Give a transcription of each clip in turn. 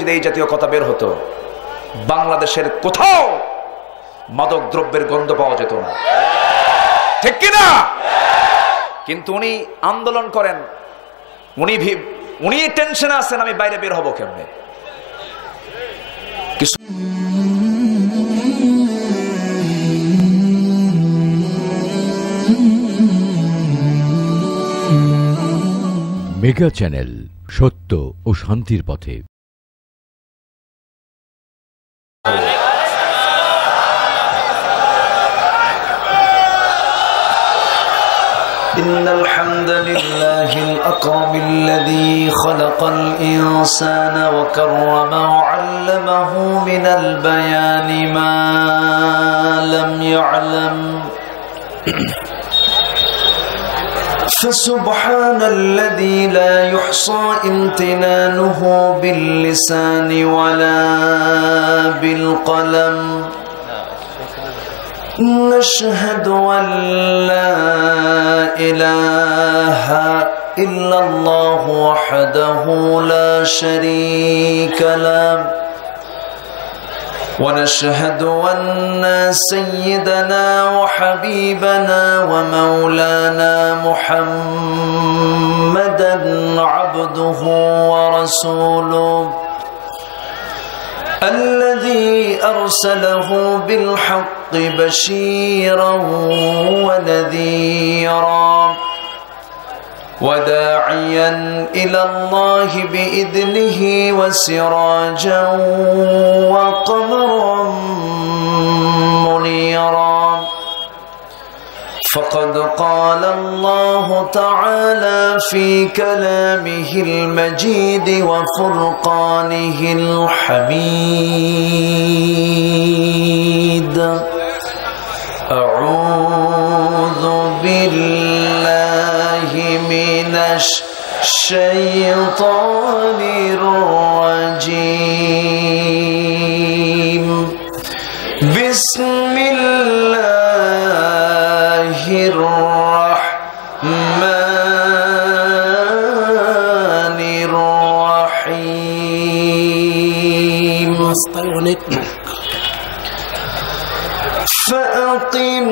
যদি এই জাতীয় কথা বের হতো, বাংলাদেশের কোথাও মাদক দ্রব্যের গন্ধ পাওয়া যেত না, ঠিক কিনা? কিন্তু উনি আন্দোলন করেন, উনি টেনশনে আছেন আমি বাইরে বের হবো কেমনে। মেগা চ্যানেল, সত্য ও শান্তির পথে। إن الحمد لله الأكرم الذي خلق الإنسان وكرمه وعلمه من البيان ما لم يعلم فسبحان الذي لا يحصى امتنانه باللسان ولا بالقلم نشهد أن لا إله إلا الله وحده لا شريك له ونشهد أن سيدنا وحبيبنا ومولانا محمدا عبده ورسوله الذي أرسله بالحق بشيرا ونذيرا وداعيا إلى الله بإذنه وسراجا وقمرا منيرا فقد قال الله تعالى في كلامه المجيد وفرقانه الحميد أعوذ بالله من الشيطان الرجيم بسم الله الرحمن الرحيم فأقم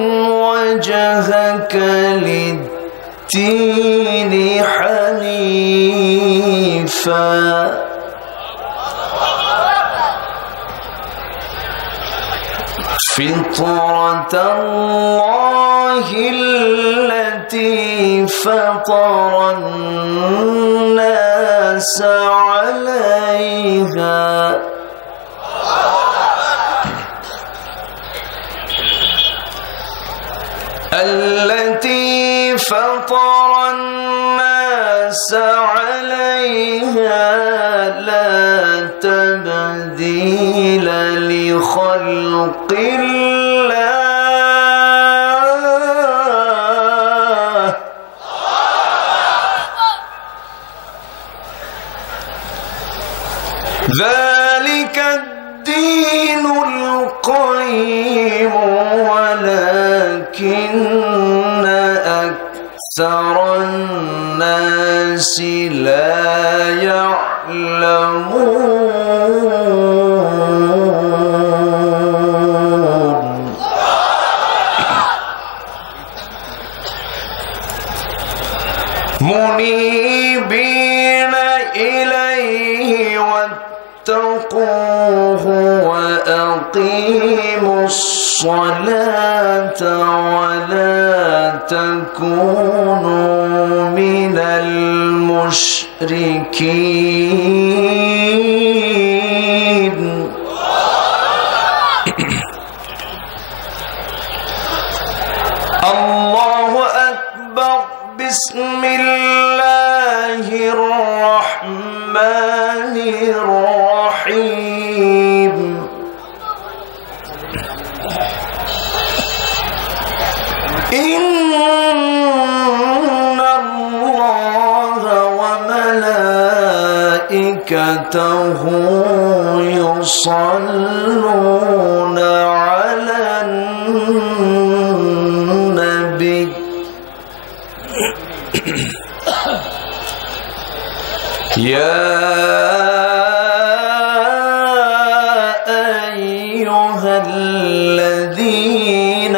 وجهك للدين حنيفا فطرة الله التي فطر الناس عليها التي فطر الناس عليها لا تبديل لخلق الله ذلك الدين القيم ولكن أكثر الناس لا يعلمون منيبين إليه واتقوه وأقيموا الصلاة ولا تكونوا من المشركين الله أكبر بسم الله الرحمن الرحيم إن الله وملائكته يصلون على النبي يا الذين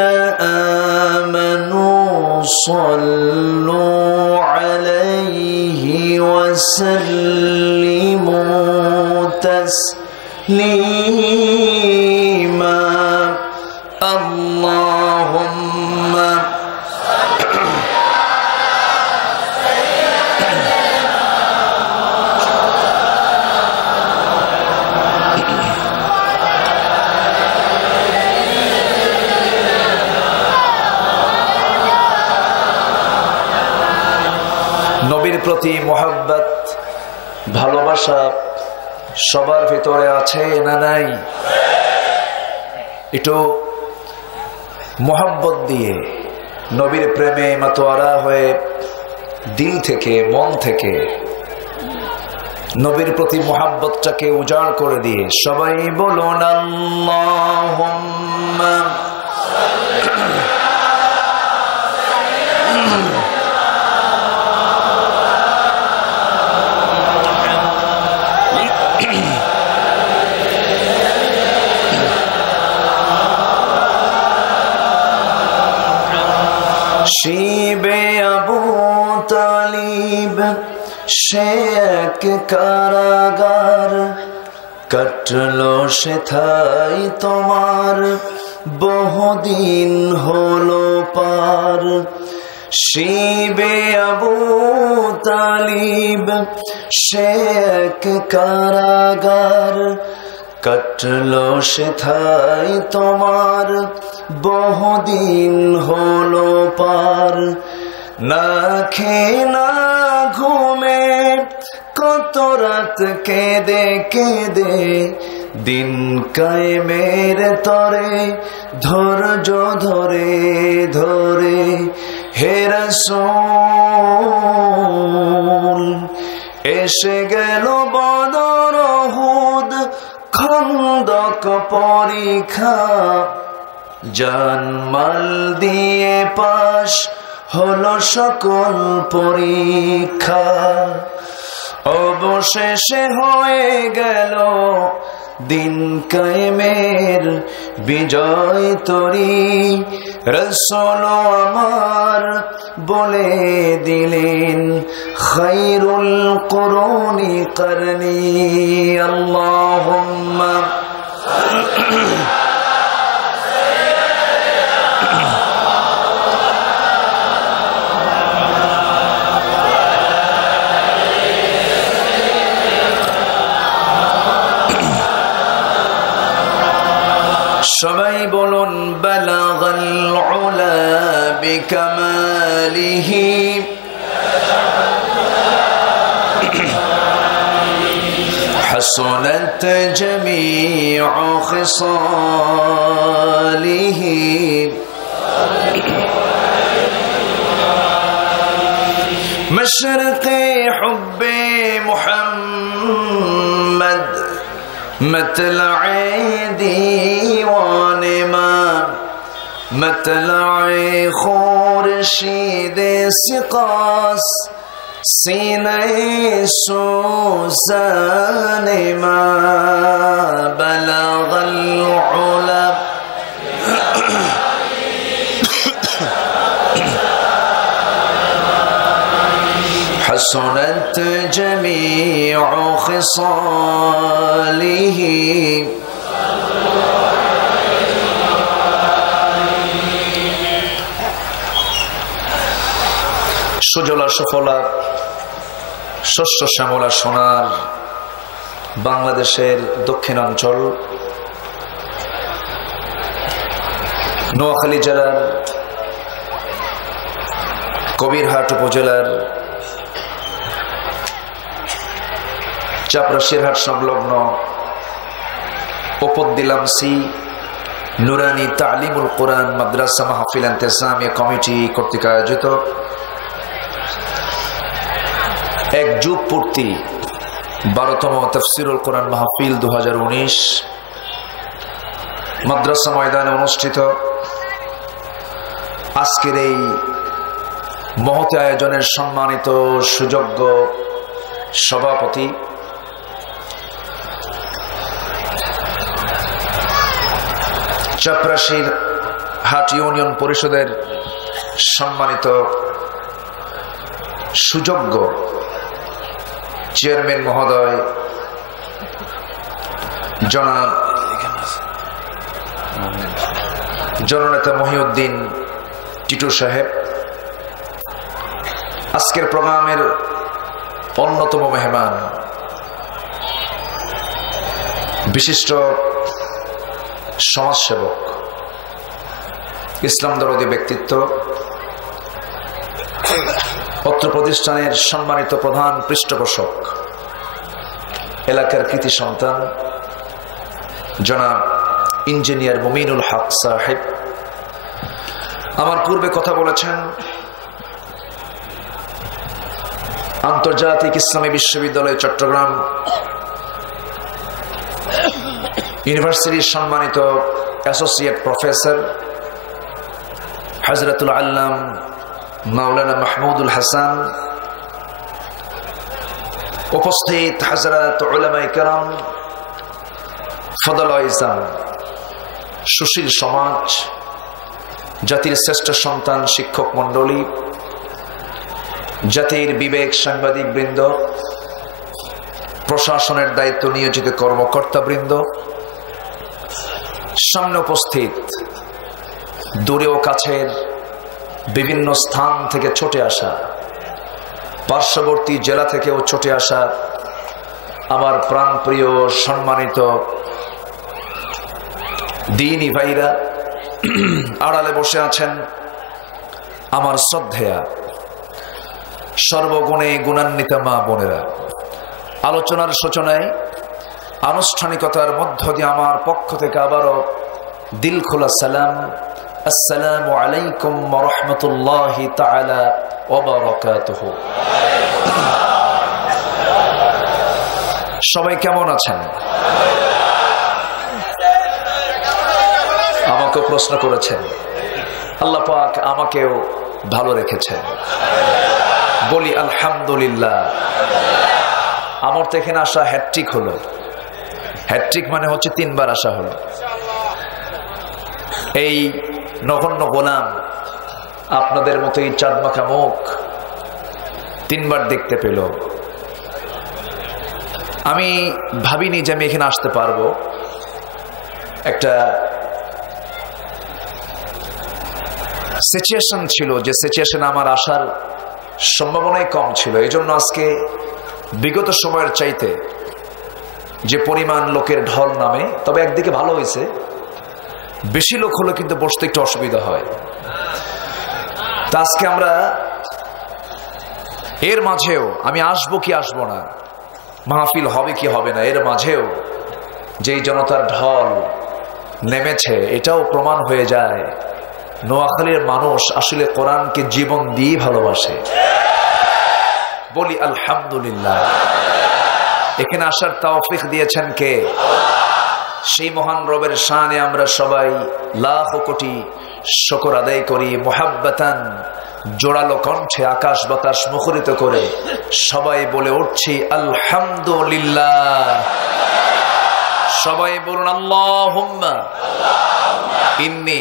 آمنوا صلوا عليه وسلموا تسليما اللهم নবীর প্রতি মোহাব্বত ভালোবাসা সবার ভিতরে আছে না নাই? একটু মোহাব্বত দিয়ে নবীর প্রেমে মাতোয়ারা হয়ে দিল থেকে মন থেকে নবীর প্রতি মোহাব্বতটাকে উজাড় করে দিয়ে সবাই বলুন আল্লাহুম্মা শিবে আবু তালিব সে এক কারাগার কাটলো সেথায় তোমার বহুদিন হলো পার শিবে আবু তালিব সে এক কারাগার কাটলো সেথায় তোমার বহুদিন হলো পার না খেয়ে না ঘুমে কত রাত কেঁদে কেঁদে দিন কায়েমের তরে ধৈর্য ধরে ধরে হে রাসূল এসে গেল বদর উহুদ খন্দক পরীক্ষা জানমাল দিয়ে পাশ হলো সকল পরীক্ষা অবশেষে হয়ে গেল দিন কায়েমের বিজয় তরি রাসূল আমার বলে দিলেন খায়রুল কুরুনি করনি আল্লাহুম্মা সবাই বলুন বালাগাল উলা বিকামালিহি হাসানাত জামিউ খিসালিহি مشرقي حب محمد مطلع ديوان ما مطلع خورشید سقاس سینه سوزان ما بلغ العلا حسنت جميع خصاله সুজলা সুফলা শস্য শ্যামলা সোনার বাংলাদেশের দক্ষিণাঞ্চল নোয়াখালী জেলার কবিরহাট উপজেলার চাপরাশিরহাট সংলগ্ন উপদ্দিলামসি নুরানি তালিমুল কোরআন মাদ্রাসা মাহফিল ইন্তেজামিয়া কমিটি কর্তৃক আয়োজিত এক যুগ পূর্তি 12তম তাফসীরুল কোরআন মাহফিল 2019 মাদ্রাসা ময়দানে অনুষ্ঠিত। আজকের এই মহতি আয়োজনের সম্মানিত সুযোগ্য সভাপতি চাপরাশির হাট ইউনিয়ন পরিষদের সম্মানিত সুযোগ্য চেয়ারম্যান মহোদয় জনাব জননেতা মহিউদ্দিন টিটু সাহেব, আজকের প্রোগ্রামের অন্যতম মেহমান, বিশিষ্ট সমাজসেবক, ইসলাম দরদী ব্যক্তিত্ব, অত্র প্রতিষ্ঠানের সম্মানিত প্রধান পৃষ্ঠপোষক, এলাকার কৃতি সন্তান জনাব ইঞ্জিনিয়ার মুমিনুল হক সাহেব আমার পূর্বে কথা বলেছেন। আন্তর্জাতিক ইসলামী বিশ্ববিদ্যালয় চট্টগ্রাম ইউনিভার্সিটির সম্মানিত অ্যাসোসিয়েট প্রফেসর হযরতুল আল্লাম মাওলানা মাহমুদুল হাসান, উপস্থিত হযরত উলামায়ে কেরাম, ফদল ইসলাম, সুশীল সমাজ, জাতির শ্রেষ্ঠ সন্তান শিক্ষক মণ্ডলী, জাতির বিবেক সাংবাদিক বৃন্দ, প্রশাসনের দায়িত্ব নিয়োজিত কর্মকর্তা বৃন্দ, সামনে উপস্থিত দূরে ও কাছের বিভিন্ন স্থান থেকে ছুটে আসা, পার্শ্ববর্তী জেলা থেকেও ছুটে আসা আমার প্রাণপ্রিয় সম্মানিত দ্বীনি ভাইরা, আড়ালে বসে আছেন আমার শ্রদ্ধেয়া সর্বগুণে গুণান্বিতা মা বোনেরা, আলোচনার সূচনায় আনুষ্ঠানিকতার মধ্য দিয়ে আমার পক্ষ থেকে আবারও দিল খোলা সালাম, আসসালামু আলাইকুম ওয়া রাহমাতুল্লাহি তাআলা ওয়া বারাকাতুহু। সবাই কেমন আছেন? আমাকে প্রশ্ন করেছেন, আল্লাহ পাক আমাকেও ভালো রেখেছেন, বলি আলহামদুলিল্লাহ। আমার তো এখানে আসা হ্যাট্রিক হলো। হ্যাট্রিক মানে হচ্ছে 3 বার আসা হলো। এই নগণ্য গোলাম আপনাদের মতোই চাঁদমাখা মুখ 3 বার দেখতে পেল। আমি ভাবিনি যে আমি এখানে আসতে পারবো। একটা সিচুয়েশন ছিল, যে সিচুয়েশন আমার আসার সম্ভাবনাই কম ছিল। এই জন্য আজকে বিগত সময়ের চাইতে যে পরিমাণ লোকের ঢল নামে, তবে একদিকে ভালো হয়েছে, বেশি লোক হলো কিন্তু বসতে একটু অসুবিধা হয়। তা আজকে আমরা এর মাঝেও, আমি আসবো কি আসবো না, মাহফিল হবে কি হবে না, এর মাঝেও যেই জনতার ঢল নেমেছে, এটাও প্রমাণ হয়ে যায় নোয়াখালীর মানুষ আসলে কোরআনকে জীবন দিয়ে ভালোবাসে। বলি আলহামদুলিল্লাহ। এখানে আসার তৌফিক দিয়েছেন কে? সেই মহান রবের শানে আমরা সবাই লাখ কোটি শুকর আদায় করি। মুহাব্বাতান, জোড়ালো কণ্ঠে আকাশ বাতাস মুখরিত করে সবাই বলে উঠছি আলহামদুলিল্লাহ। সবাই বলুন আল্লাহুম্মা ইন্নী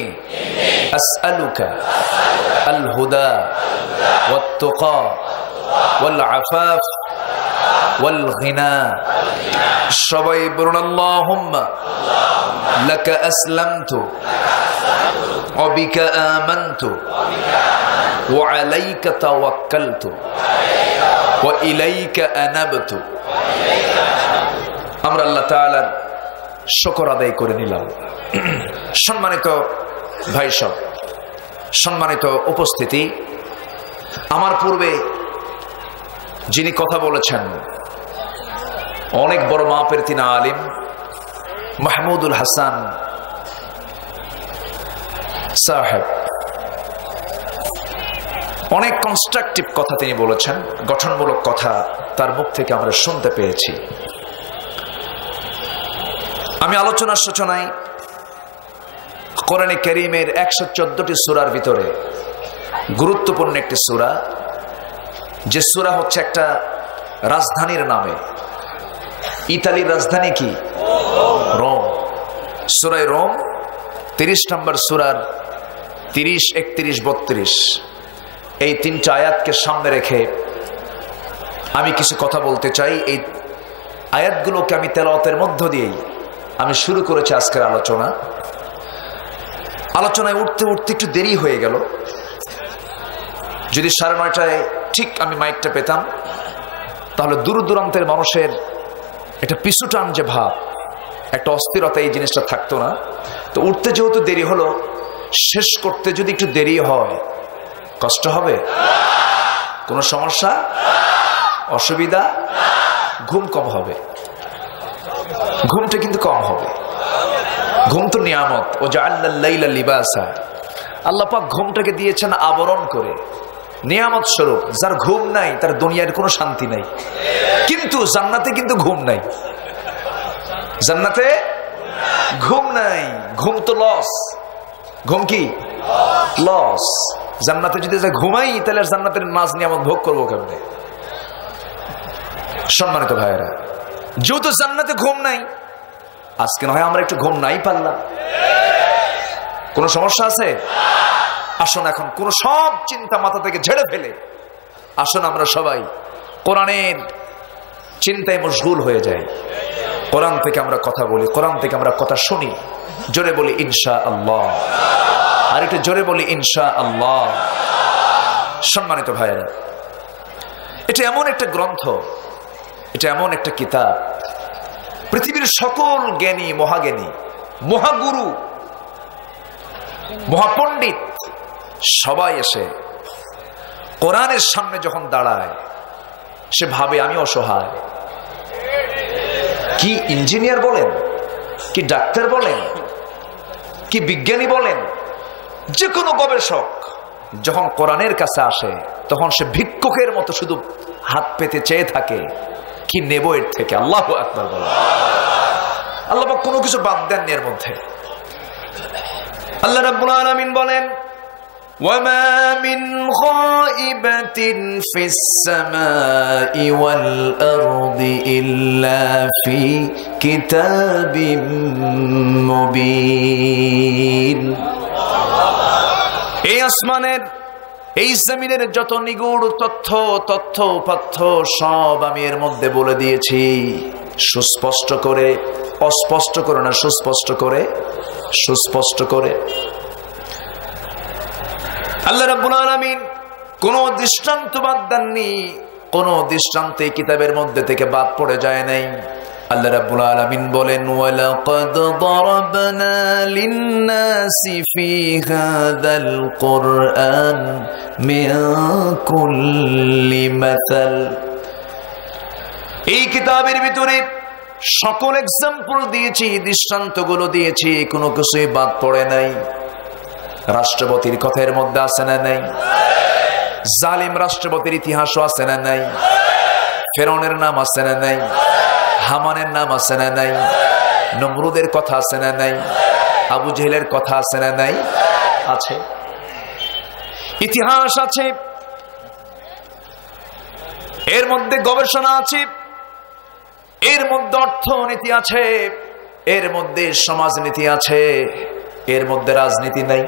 আসআলুকা আল হুদা ওয়াত তুকা ওয়াল আফাফ ওয়াল গিনা। সবাই বলুন আল্লাহুম্মা লাকা আসলামতু ওয়া বিকা আমানতু ওয়া আলাইকা তাওয়াক্কালতু ওয়া ইলাইকা আনাবতু। আমরা আল্লাহ তাআলার শুকর আদায় করে নিলাম। সম্মানিত ভাই সব, সম্মানিত উপস্থিতি, আমার পূর্বে যিনি কথা বলেছেন অনেক বড় মাপের তিনি আলিম, মাহমুদুল হাসান সাহেব, অনেক কনস্ট্রাকটিভ কথা তিনি বলেছেন, গঠনমূলক কথা তার মুখ থেকে আমরা শুনতে পেয়েছি। আমি আলোচনার সূচনায় কোরআনে কারীমের 114টি সূরার ভিতরে গুরুত্বপূর্ণ একটি সূরা, যে সূরা হচ্ছে একটা রাজধানীর নামে। ইতালির রাজধানী কি? রোম। সূরা রোম 30 নম্বর সূরার 30, 31, 32 এই 3টা আয়াতকে সামনে রেখে আমি কিছু কথা বলতে চাই। এই আয়াতগুলোকে আমি তেলাওয়াতের মধ্য দিয়েই আমি শুরু করেছি আজকের আলোচনায় উঠতে উঠতে একটু দেরি হয়ে গেল। যদি 9:30টায় ঠিক আমি মাইকটা পেতাম, তাহলে দূর দূরান্তের মানুষের একটা পিছু টান যে ভাব, একটা অস্থিরতা, এই জিনিসটা থাকতো না। তো উঠতে যেহেতু দেরি হলো, শেষ করতে যদি একটু দেরি হয় কষ্ট হবে? কোনো সমস্যা, অসুবিধা? ঘুম কম হবে, ঘুমটা কিন্তু কম হবে। ঘুম তো নিয়ামত। ও জাআলনাল লাইলা লিবাসা, আল্লাহ পাক ঘুমটাকে দিয়েছেন আবরণ করে, নিয়ামত স্বরূপ। যার ঘুম নাই তার দুনিয়ার কোনো শান্তি নাই। কিন্তু জান্নাতে কিন্তু ঘুম নাই, জান্নাতে ঘুম নাই। ঘুম তো লস। ঘুম কি লস? জান্নাতে যদি ঘুমাই তাহলে জান্নাতের নাজ নিয়ামত ভোগ করবো কেমনে? সম্মানিত ভাইয়েরা, যেহেতু জান্নাতে ঘুম নাই, আজকে নয় আমরা একটু ঘুম নাই পারলাম, কোনো সমস্যা আছে? আসুন এখন কোন সব চিন্তা মাথা থেকে ঝেড়ে ফেলে আসুন আমরা সবাই কোরআনের চিন্তায় মশগুল হয়ে যাই। কোরআন থেকে আমরা কথা বলি, কোরআন থেকে আমরা কথা শুনি। জোরে বলি ইনশাআল্লাহ, আর একটু জোরে বলি ইনশাআল্লাহ। সম্মানিত ভাইয়েরা, এটা এমন একটা গ্রন্থ, এটা এমন একটা কিতাব, পৃথিবীর সকল জ্ঞানী, মহাজ্ঞানী, মহাগুরু, মহাপণ্ডিত সবাই এসে কোরআনের সামনে যখন দাঁড়ায়, সে ভাবে আমি অসহায়। কি ইঞ্জিনিয়ার বলেন, কি ডাক্তার বলেন, কি বিজ্ঞানী বলেন, যে কোনো গবেষক যখন কোরআনের কাছে আসে, তখন সে ভিক্ষুকের মতো শুধু হাত পেতে চেয়ে থাকে, কি নেব এর থেকে। আল্লাহু আকবার বলেন। আল্লাহ পাক কোনো কিছু বাদ দেননি এর মধ্যে। আল্লাহ রাব্বুল আলামিন বলেন, ওয়ামা মিন গায়িবাতিন ফিস সামাই ওয়াল আরদি ইল্লা ফি কিতাবিম মুবিন। এই আসমানের, এই জমিনের যত নিগূঢ় তথ্য, উপাত্য সব আমি এর মধ্যে বলে দিয়েছি, সুস্পষ্ট করে, অস্পষ্ট করে না, সুস্পষ্ট করে, সুস্পষ্ট করে। আল্লাহ রাব্বুল আলামিন কোন দৃষ্টান্ত বাদ দেননি, কোন দৃষ্টান্ত এই কিতাবের মধ্যে থেকে বাদ পড়ে যায় নাই। আল্লাহ রাব্বুল আলামিন বলেন, ওয়ালাকাদ দারাবনা লিন-নাসি ফি হাযাল কুরআন মিন কুল্লি মাসাল। এই কিতাবের ভিতরে সকল এক্সাম্পল দিয়েছি, দৃষ্টান্তগুলো দিয়েছি, কোনো কিছুই বাদ পড়ে নাই। রাষ্ট্রপতির কথা এর মধ্যে আছে না নাই? জালিম রাষ্ট্রপতির ইতিহাসও আছে না নাই? ফেরাউনের নাম আছে না নাই? হামানের নাম আছে না নাই? নমরুদের কথা আছে না নাই? আবু জেহেলের কথা আছে না নাই? আছে, ইতিহাস আছে, এর মধ্যে গবেষণা আছে, এর মধ্যে অর্থনীতি আছে, এর মধ্যে সমাজনীতি আছে, এর মধ্যে রাজনীতি নাই?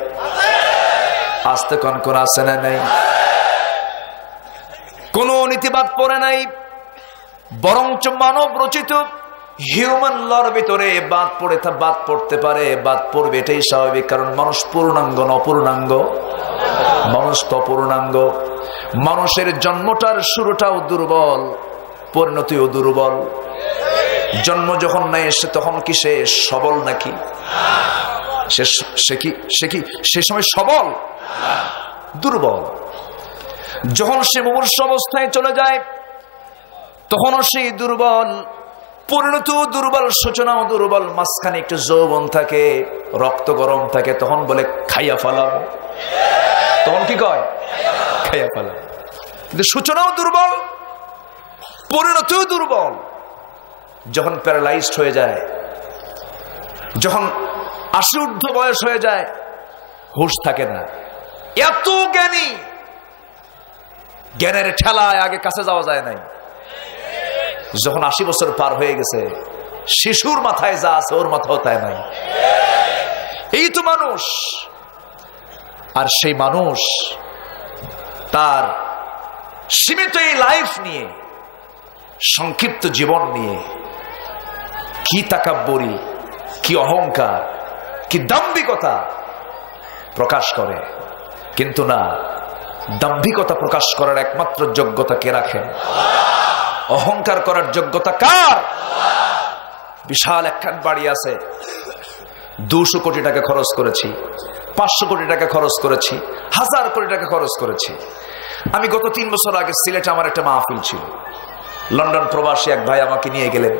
আস্তে কোন আছে না নাই? কোন নীতিবাদ পড়ে নাই, বরঞ্চ মানব রচিত হিউম্যান লর ভিতরে বাদ পড়তে পারে, বাদ পড়বে, এটাই স্বাভাবিক। কারণ মানুষ পূর্ণাঙ্গ না অপূর্ণাঙ্গ? মানুষ তো অপূর্ণাঙ্গ। মানুষের জন্মটার শুরুটাও দুর্বল, পরিণতিও দুর্বল। জন্ম যখন নাই এসে তখন কি সে সবল নাকি? সে সময় সবল? দুর্বল। যখন সে মুমূর্ষু অবস্থায় চলে যায় তখনও সেই দুর্বল, পরিণতিও দুর্বল, সূচনাও দুর্বল। মাঝখানে একটু যৌবন থাকে, রক্ত গরম থাকে, তখন বলে খাইয়া ফেলাবো। তখন কি কয়? খাইয়া ফেলাবো। কিন্তু সূচনাও দুর্বল, পরিণতিও দুর্বল। যখন প্যারালাইজড হয়ে যায়, যখন 80 ঊর্ধ্ব বয়স হয়ে যায়, হুঁশ থাকে না। এত জ্ঞানী, জ্ঞানের ঠেলায় আগে কাছে যাওয়া যায় নাই। যখন 80 বছর পার হয়ে গেছে, শিশুর মাথায় যা আছে ওর মাথাও তাই নাই। এই তো মানুষ। আর সেই মানুষ তার সীমিত এই লাইফ নিয়ে, সংক্ষিপ্ত জীবন নিয়ে কি তাকাব্বুরি, কি অহংকার, কি দাম্ভিকতা প্রকাশ করে। কিন্তু না, দাম্ভিকতা প্রকাশ করার একমাত্র যোগ্যতা কে রাখেন? অহংকার করার যোগ্যতা কার? বিশাল একখান বাড়ি আছে, 200 কোটি টাকা খরচ করেছি, 500 কোটি টাকা খরচ করেছি, 1000 কোটি টাকা খরচ করেছি। আমি গত 3 বছর আগে সিলেটে আমার একটা মাহফিল ছিল। লন্ডন প্রবাসী এক ভাই আমাকে নিয়ে গেলেন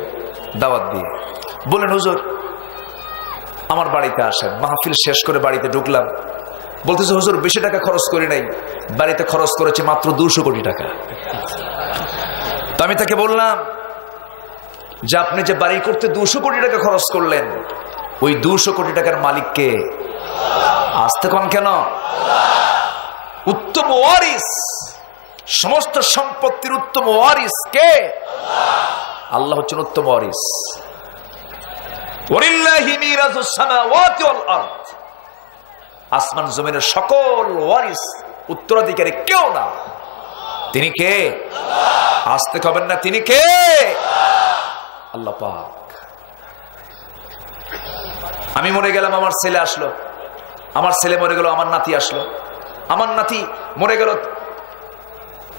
দাওয়াত দিয়ে, বলেন হুজুর আমার বাড়িতে আসেন। মাহফিল শেষ করে বাড়িতে ঢুকলাম, বলতেছে হুজুর বেশি টাকা খরচ করি নাই, বাড়িতে খরচ করেছি মাত্র 200 কোটি টাকা। তো আমি তাকে বললাম যে আপনি যে বাড়ি করতে 200 কোটি টাকা খরচ করলেন, ওই 200 কোটি টাকার মালিক কে? আসতে কোন কেন? উত্তম ওয়ারিস, সমস্ত সম্পত্তির উত্তম ওয়ারিস কে? আল্লাহ হচ্ছেন উত্তম ওয়ারিস। ওয়ালিল্লাহি মিরাসুস সামাওয়াতি ওয়াল আরদ, আসমান জমিনের সকল ওয়ারিস উত্তরাধিকারী কেউ না, তিনি কে? আসতে কবেন না, তিনি কে? আল্লাহ পাক। আমি মরে গেলাম, আমার ছেলে আসলো, আমার ছেলে মরে গেল, আমার নাতি আসলো, আমার নাতি মরে গেল,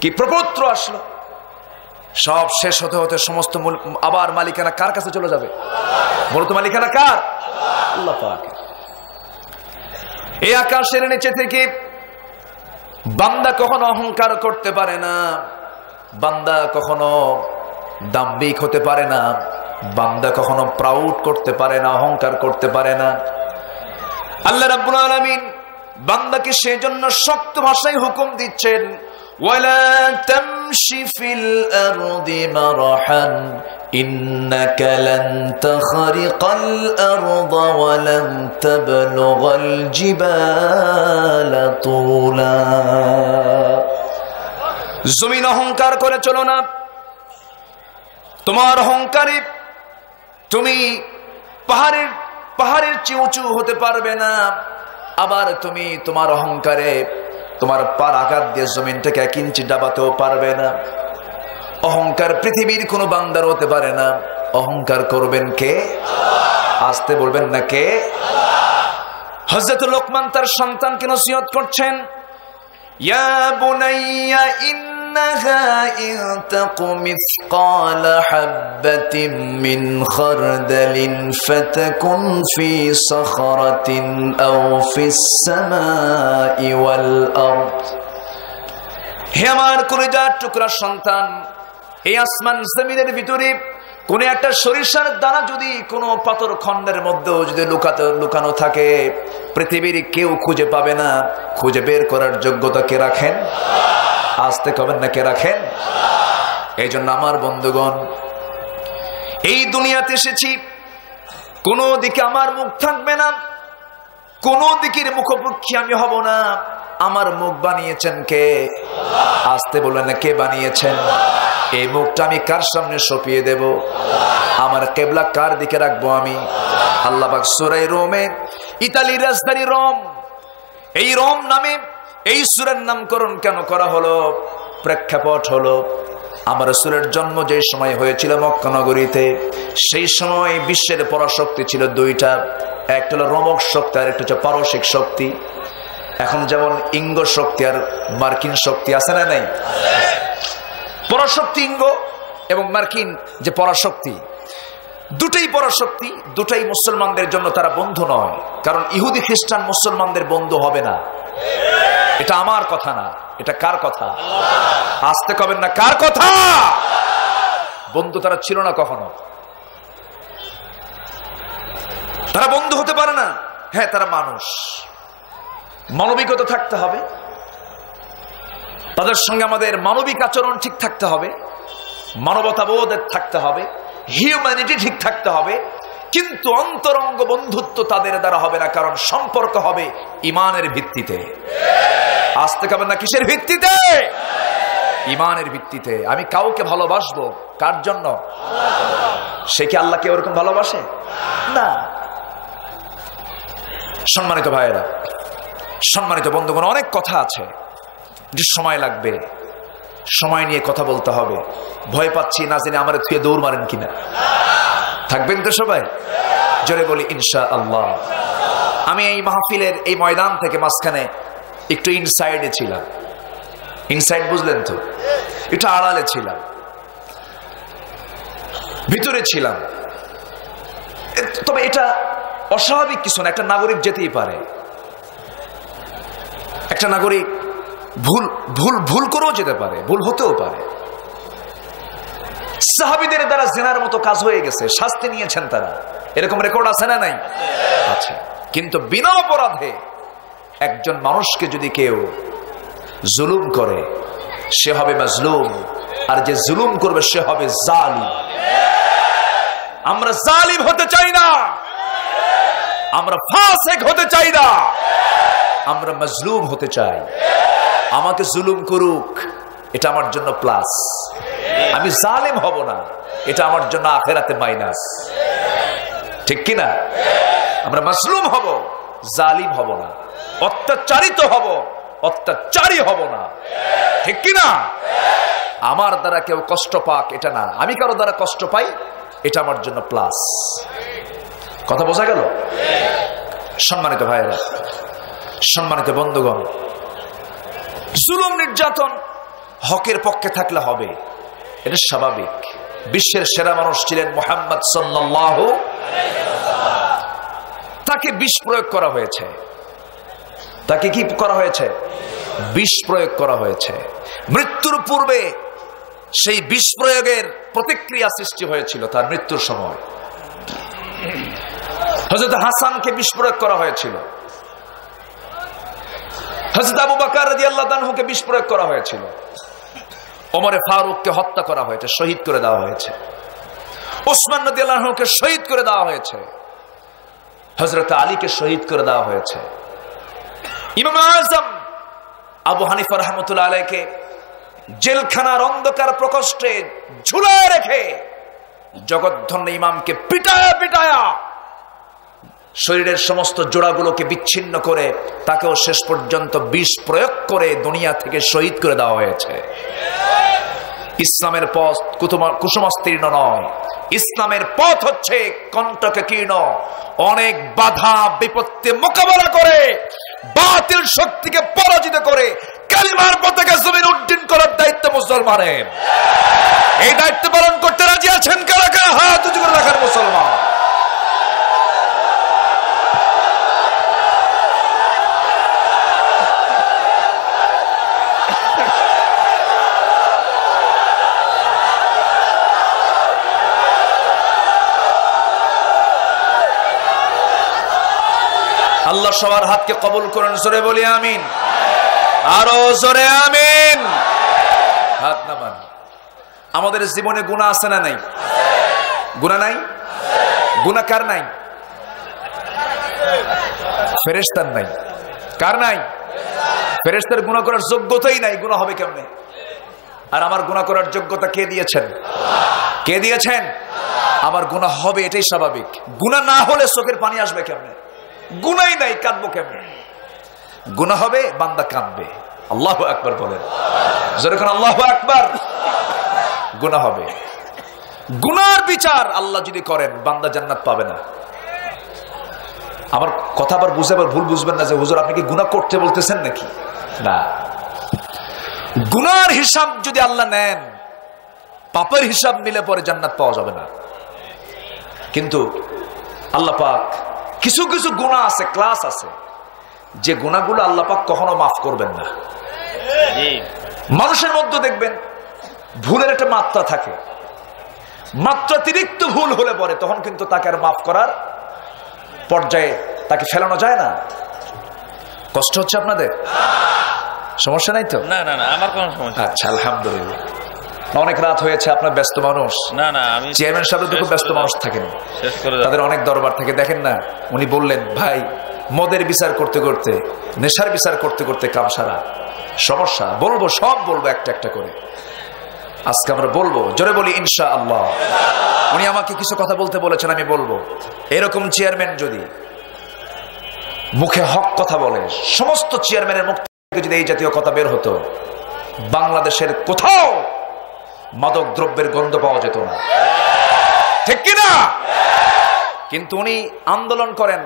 কি প্রপৌত্র আসলো। সব শেষ হতে হতে সমস্ত আবার মালিকানা কার কাছে চলে যাবে? মূলত মালিকানা কার? আল্লাহ পাক। এই আকাশের নিচে থেকে বান্দা কখনো অহংকার করতে পারে না, বান্দা কখনো দাম্ভিক হতে পারে না, বান্দা কখনো প্রাউড করতে পারে না, অহংকার করতে পারে না। আল্লাহ রাব্বুল আলামিন বান্দাকে সেজন্য শক্ত ভাষায় হুকুম দিচ্ছেন, ওয়ালা তামশি ফিল আরদি মারহান ইন্নাকা লান তাখরিকাল আরদা ওয়া লান তাবলুগাল জিবালা তুলা। জমিন অহংকার করে চলো না, তোমার অহংকারে তুমি পাহাড়ের চেয়ে উঁচু হতে পারবে না, আবার তুমি তোমার অহংকারে তোমার পার আঘাত দিয়ে জমিনটাকে 1 ইঞ্চি ডাবাতেও পারবে না। অহংকার পৃথিবীর কোনো বান্দার হতে পারে না। অহংকার করবেন কে? আসতে বলবেন না কে? হযরত লোকমান তার সন্তানকে নসিহত করছেন, ইয়া বুনাইয়া ইন্নাহা ইন তাকু মিসকালা হাববাতিন মিন খারদালিন ফাতাকুন ফি সাখরাতিন আও ফিস সামাই ওয়াল আরদ। হে আমার কলিজার টুকরা সন্তান, এই আসমান জমিনের ভিতরে কোন একটা সরিষার দানা যদি কোনো পাথর খণ্ডের মধ্যেও যদি লুকানো থাকে, পৃথিবীর কেউ খুঁজে পাবে না। খুঁজে বের করার যোগ্যতা কে রাখেন? আসতে কবেন না কে রাখেন? এই জন্য আমার বন্ধুগণ, এই দুনিয়াতে এসেছি, কোনো দিকে আমার মুখ থাকবে না, কোনো দিকের মুখোমুখি আমি হব না। আমার মুখ বানিয়েছেন কে? আসতে বললেন না কে বানিয়েছেন? এই মুখটা আমি কার সামনে সঁপিয়ে দেব? আমার কেবলা কার দিকে রাখবো আমি? আল্লাহ পাক সূরা রোমে, ইতালির রাজধানী রোম, এই রোম নামে এই সূরার নামকরণ কেন করা হলো? প্রেক্ষাপট হলো আমার রাসূলের জন্ম যে সময় হয়েছিল মক্কা নগরীতে, সেই সময় বিশ্বের পরাশক্তি ছিল 2টা, একটা হলো রোমক শক্তি আর একটা হচ্ছে পারসিক শক্তি। এখন যেমন ইঙ্গ শক্তি আর মার্কিন শক্তি আছে না নাই? পরাশক্তি ইঙ্গ এবং মার্কিন যে পরাশক্তি, দুটাই পরাশক্তি, দুটাই মুসলমানদের জন্য তারা বন্ধু নয়। কারণ ইহুদি খ্রিস্টান মুসলমানদের বন্ধু হবে না। এটা আমার কথা না, এটা কার কথা? আসতে কবেন না কার কথা? বন্ধু তারা ছিল না কখনো, তারা বন্ধু হতে পারে না। হ্যাঁ, তারা মানুষ, মানবিকতা থাকতে হবে, তাদের সঙ্গে আমাদের মানবিক আচরণ ঠিক থাকতে হবে, মানবতাবোধ থাকতে হবে, হিউম্যানিটি ঠিক থাকতে হবে। কিন্তু অন্তরঙ্গ বন্ধুত্ব তাদের দ্বারা হবে না, কারণ সম্পর্ক হবে ঈমানের ভিত্তিতে। আসতে কবেন না কিসের ভিত্তিতে? ঈমানের ভিত্তিতে। আমি কাউকে ভালোবাসবো কার জন্য? সে কি আল্লাহকে ওরকম ভালোবাসে? না। সম্মানিত ভাইয়েরা, সম্মানিত বন্ধুগণ, অনেক কথা আছে, যে সময় লাগবে, সময় নিয়ে কথা বলতে হবে। ভয় পাচ্ছি না জানি আমার থুয়ে দৌড় মারেন কিনা। থাকবেন তো সবাই? জোরে বলি ইনশাআল্লাহ। আমি এই মাহফিলের এই ময়দান থেকে মাঝখানে একটু ইনসাইডে ছিলাম। ইনসাইড বুঝলেন তো? একটু আড়ালে ছিলাম, ভিতরে ছিলাম। তবে এটা অস্বাভাবিক কিছু না, একটা নাগরিক যেতেই পারে। একটা নাগরিক ভুল ভুল ভুল করেও যেতে পারে, ভুল হতেও পারে। সাহাবীদের দ্বারা জিনার মতো কাজ হয়ে গেছে, শাস্তি নিয়েছেন তারা, এরকম রেকর্ড আছে না নাই? আচ্ছা, কিন্তু বিনা অপরাধে একজন মানুষকে যদি কেউ জুলুম করে, সে হবে মাজলুম, আর যে জুলুম করবে সে হবে জালিম। আমরা জালিম হতে চাই না, আমরা ফাসিক হতে চাই না, আমরা মাজলুম হতে চাই। আমাকে জুলুম করুক, এটা আমার জন্য প্লাস। আমি জালিম হব না, এটা আমার জন্য আখিরাতে মাইনাস। ঠিক কিনা? আমরা মাজলুম হব, জালিম হব না। অত্যাচারিত হব, অত্যাচারী হব না। ঠিক কিনা? আমার দ্বারা কেউ কষ্ট পাক এটা না, আমি কারো দ্বারা কষ্ট পাই এটা আমার জন্য প্লাস। কথা বোঝা গেল? সম্মানিত ভাইয়েরা, সম্মানিত বন্ধুগণ, জুলুম নির্যাতন হকের পক্ষে থাকলে হবে, এটা স্বাভাবিক। বিশ্বের সেরা মানুষ ছিলেন মুহাম্মদ সাল্লাল্লাহু আলাইহি ওয়াসাল্লাম। তাকে বিষ প্রয়োগ করা হয়েছে। তাকে কি করা হয়েছে? বিষ প্রয়োগ করা হয়েছে। মৃত্যুর পূর্বে সেই বিষ প্রয়োগের প্রতিক্রিয়া সৃষ্টি হয়েছিল তার মৃত্যুর সময়। হযরত হাসানকে বিষ প্রয়োগ করা হয়েছিল, হযরত আবু বকর রাদিয়াল্লাহু আনহুকে বিষ প্রয়োগ করা হয়েছিল, ওমরে ফারুককে হত্যা করা হয়েছে, শহীদ করে দেওয়া হয়েছে, ওসমান রাদিয়াল্লাহু আনহুকে শহীদ করে দেওয়া হয়েছে, হযরত আলীকে শহীদ করে দেওয়া হয়েছে। ইমাম আযম আবু হানিফা রাহমাতুল্লাহ আলাইহিকে জেলখানার অন্ধকার প্রকোষ্ঠে ঝুলায় রেখে জগৎধন্য ইমামকে পিটায়া পিটায়া শরীরের সমস্ত জোড়াগুলোকে বিচ্ছিন্ন করে তাকেও শেষ পর্যন্ত বিষ প্রয়োগ করে দুনিয়া থেকে শহীদ করে দেওয়া হয়েছে। ইসলামের পথ কুসুমাস্তীর্ণ নয়, ইসলামের পথ হচ্ছে কণ্টকীর্ণ। অনেক বাধা বিপত্তি মোকাবেলা করে বাতিল শক্তিকে পরাজিত করে কালিমার পতাকা জমিন উড্ডীন করার দায়িত্ব মুসলমানের। এই দায়িত্ব পালন করতে রাজি আছেন কারা কারা? হাত উঁচু করে রাখার মুসলমান। আল্লাহ সবার হাতকে কবুল করেন, জোরে বলি আমিন, আরো জোরে আমিন। হাত নামান। আমাদের জীবনে গুনাহ আছে না নাই? গুনাহ নাই? গুনাহ কার নাই? ফেরেশতার নাই। কার নাই? ফেরেশতার গুনাহ করার যোগ্যতাই নাই, গুনাহ হবে কেমনে? আর আমার গুনাহ করার যোগ্যতা কে দিয়েছেন? কে দিয়েছেন? আমার গুনাহ হবে, এটাই স্বাভাবিক। গুনাহ না হলে চোখের পানি আসবে কেমনে? গুনাই নাই, কাঁদবো কেমনে? গুনাহ হবে, বান্দা কাঁদবে। আল্লাহু আকবার বলেন, যখন আল্লাহু আকবার। গুনাহ হবে, গুনার বিচার আল্লাহ যদি করেন বান্দা জান্নাত পাবে না। আমার কথা আবার বুঝে আবার ভুল বুঝবেন না যে হুজুর আপনি কি গুনাহ করতে বলতেছেন নাকি? না, গুনার হিসাব যদি আল্লাহ নেন, পাপের হিসাব নিলে পরে জান্নাত পাওয়া যাবে না। কিন্তু আল্লাহ পাক কিছু কিছু গুনাহ আছে, ক্লাস আছে, যে গুনাহগুলো আল্লাহ পাক কখনো মাফ করবেন না। মানুষের মধ্যে দেখবেন ভুলের একটা মাত্রা থাকে, মাত্রাতিরিক্ত ভুল হলে পরে তখন কিন্তু তাকে আর মাফ করার পর্যায়ে তাকে ফেলানো যায় না। কষ্ট হচ্ছে আপনাদের? সমস্যা নাই তো? না না না, আমার কোনো সমস্যা। আচ্ছা, আলহামদুলিল্লাহ। অনেক রাত হয়েছে, আপনার ব্যস্ত মানুষ। না না, আমি চেয়ারম্যান সাহেব তো খুব ব্যস্ত মানুষ থাকেন, শেষ করে তাদের অনেক দরবার থেকে। দেখেন না, উনি বললেন ভাই মদের বিচার করতে করতে, নেশার বিচার করতে করতে কাম সারা। সমস্যা বলবো, সব বলবো একটা একটা করে। আজকে আমরা বলবো, জোরে বলি ইনশাআল্লাহ। উনি আমাকে কিছু কথা বলতে বলেছেন, আমি বলবো। এরকম চেয়ারম্যান যদি মুখে হক কথা বলে, সমস্ত চেয়ারম্যানের মুখ থেকে যদি এই জাতীয় কথা বের হতো, বাংলাদেশের কোথাও মাদক দ্রব্যের গন্ধ পাওয়া যেত না, ঠিক কিনা? কিন্তু উনি আন্দোলন করেন,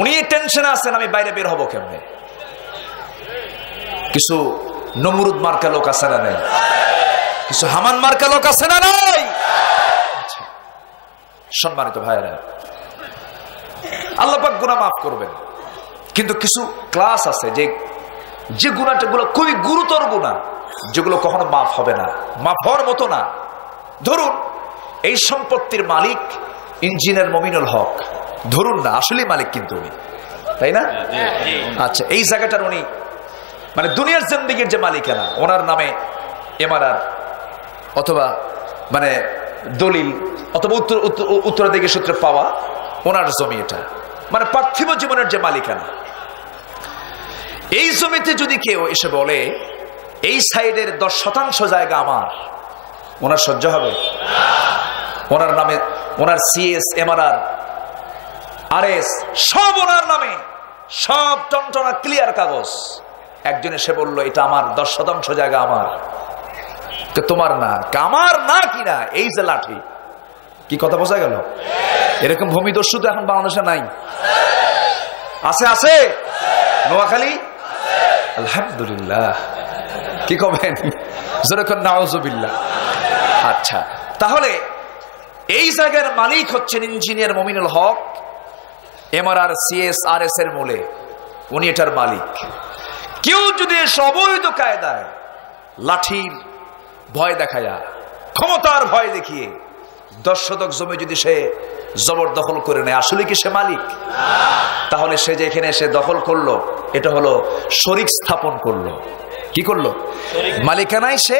উনি টেনশনে আছেন আমি বাইরে বের হবো কেমনে। কিছু নমরুদ মার্কা লোক আছে না নাই? কিছু হামান মার্কা লোক আছে না নাই? সম্মানিত ভাইরা, আল্লাহ পাক গুনাহ মাফ করবেন, কিন্তু কিছু ক্লাস আছে যে গুনাহগুলো খুবই গুরুতর গুনাহ, যেগুলো কখনো মাফ হবে না, মাফ হওয়ার মতো না। ধরুন এই সম্পত্তির মালিক ইঞ্জিনিয়ার মমিনুল হক, ধরুন না আসলে মালিক কিন্তু উনি, তাই না? আচ্ছা, এই জায়গাটার উনি মানে দুনিয়ার জিন্দেগির যে মালিকানা, ওনার নামে এমআরআর অথবা মানে দলিল অথবা উত্তরাধিকার সূত্রে পাওয়া ওনার জমি, এটা মানে পার্থিব জীবনের যে মালিকানা। এই জমিতে যদি কেউ এসে বলে এই সাইডের 10% জায়গা আমার, ওনার সহ্য হবে? ওনার নামে ওনার সিএস এমআরআর আরএস সব ওনার নামে, সব টনটনা ক্লিয়ার কাগজ। একজন এসে বললো এটা আমার 10% জায়গা আমার, তোমার না, আমার না কিনা, এই যে লাঠি, কি কথা বোঝা গেল? এরকম ভূমিদস্যু তো এখন বাংলাদেশে নাই, আছে আছে নোয়াখালী, আলহামদুলিল্লাহ, কি কবেন যেরকম নাউজুবিল্লাহ। আচ্ছা, তাহলে এই জায়গার মালিক হচ্ছেন engineer Mominul Haque, MRR CS RS এর মূলে উনি এটার মালিক। কেউ যদি অবৈধ কায়দায় লাঠির ভয় দেখায়া, ক্ষমতার ভয় দেখিয়ে 10 শতক জমি যদি সে জবরদখল করে নেয়, আসলে কি সে মালিক? তাহলে সে যে এখানে এসে দখল করলো, এটা হলো শরিক স্থাপন করলো। কি করলো? মালিকানায় সে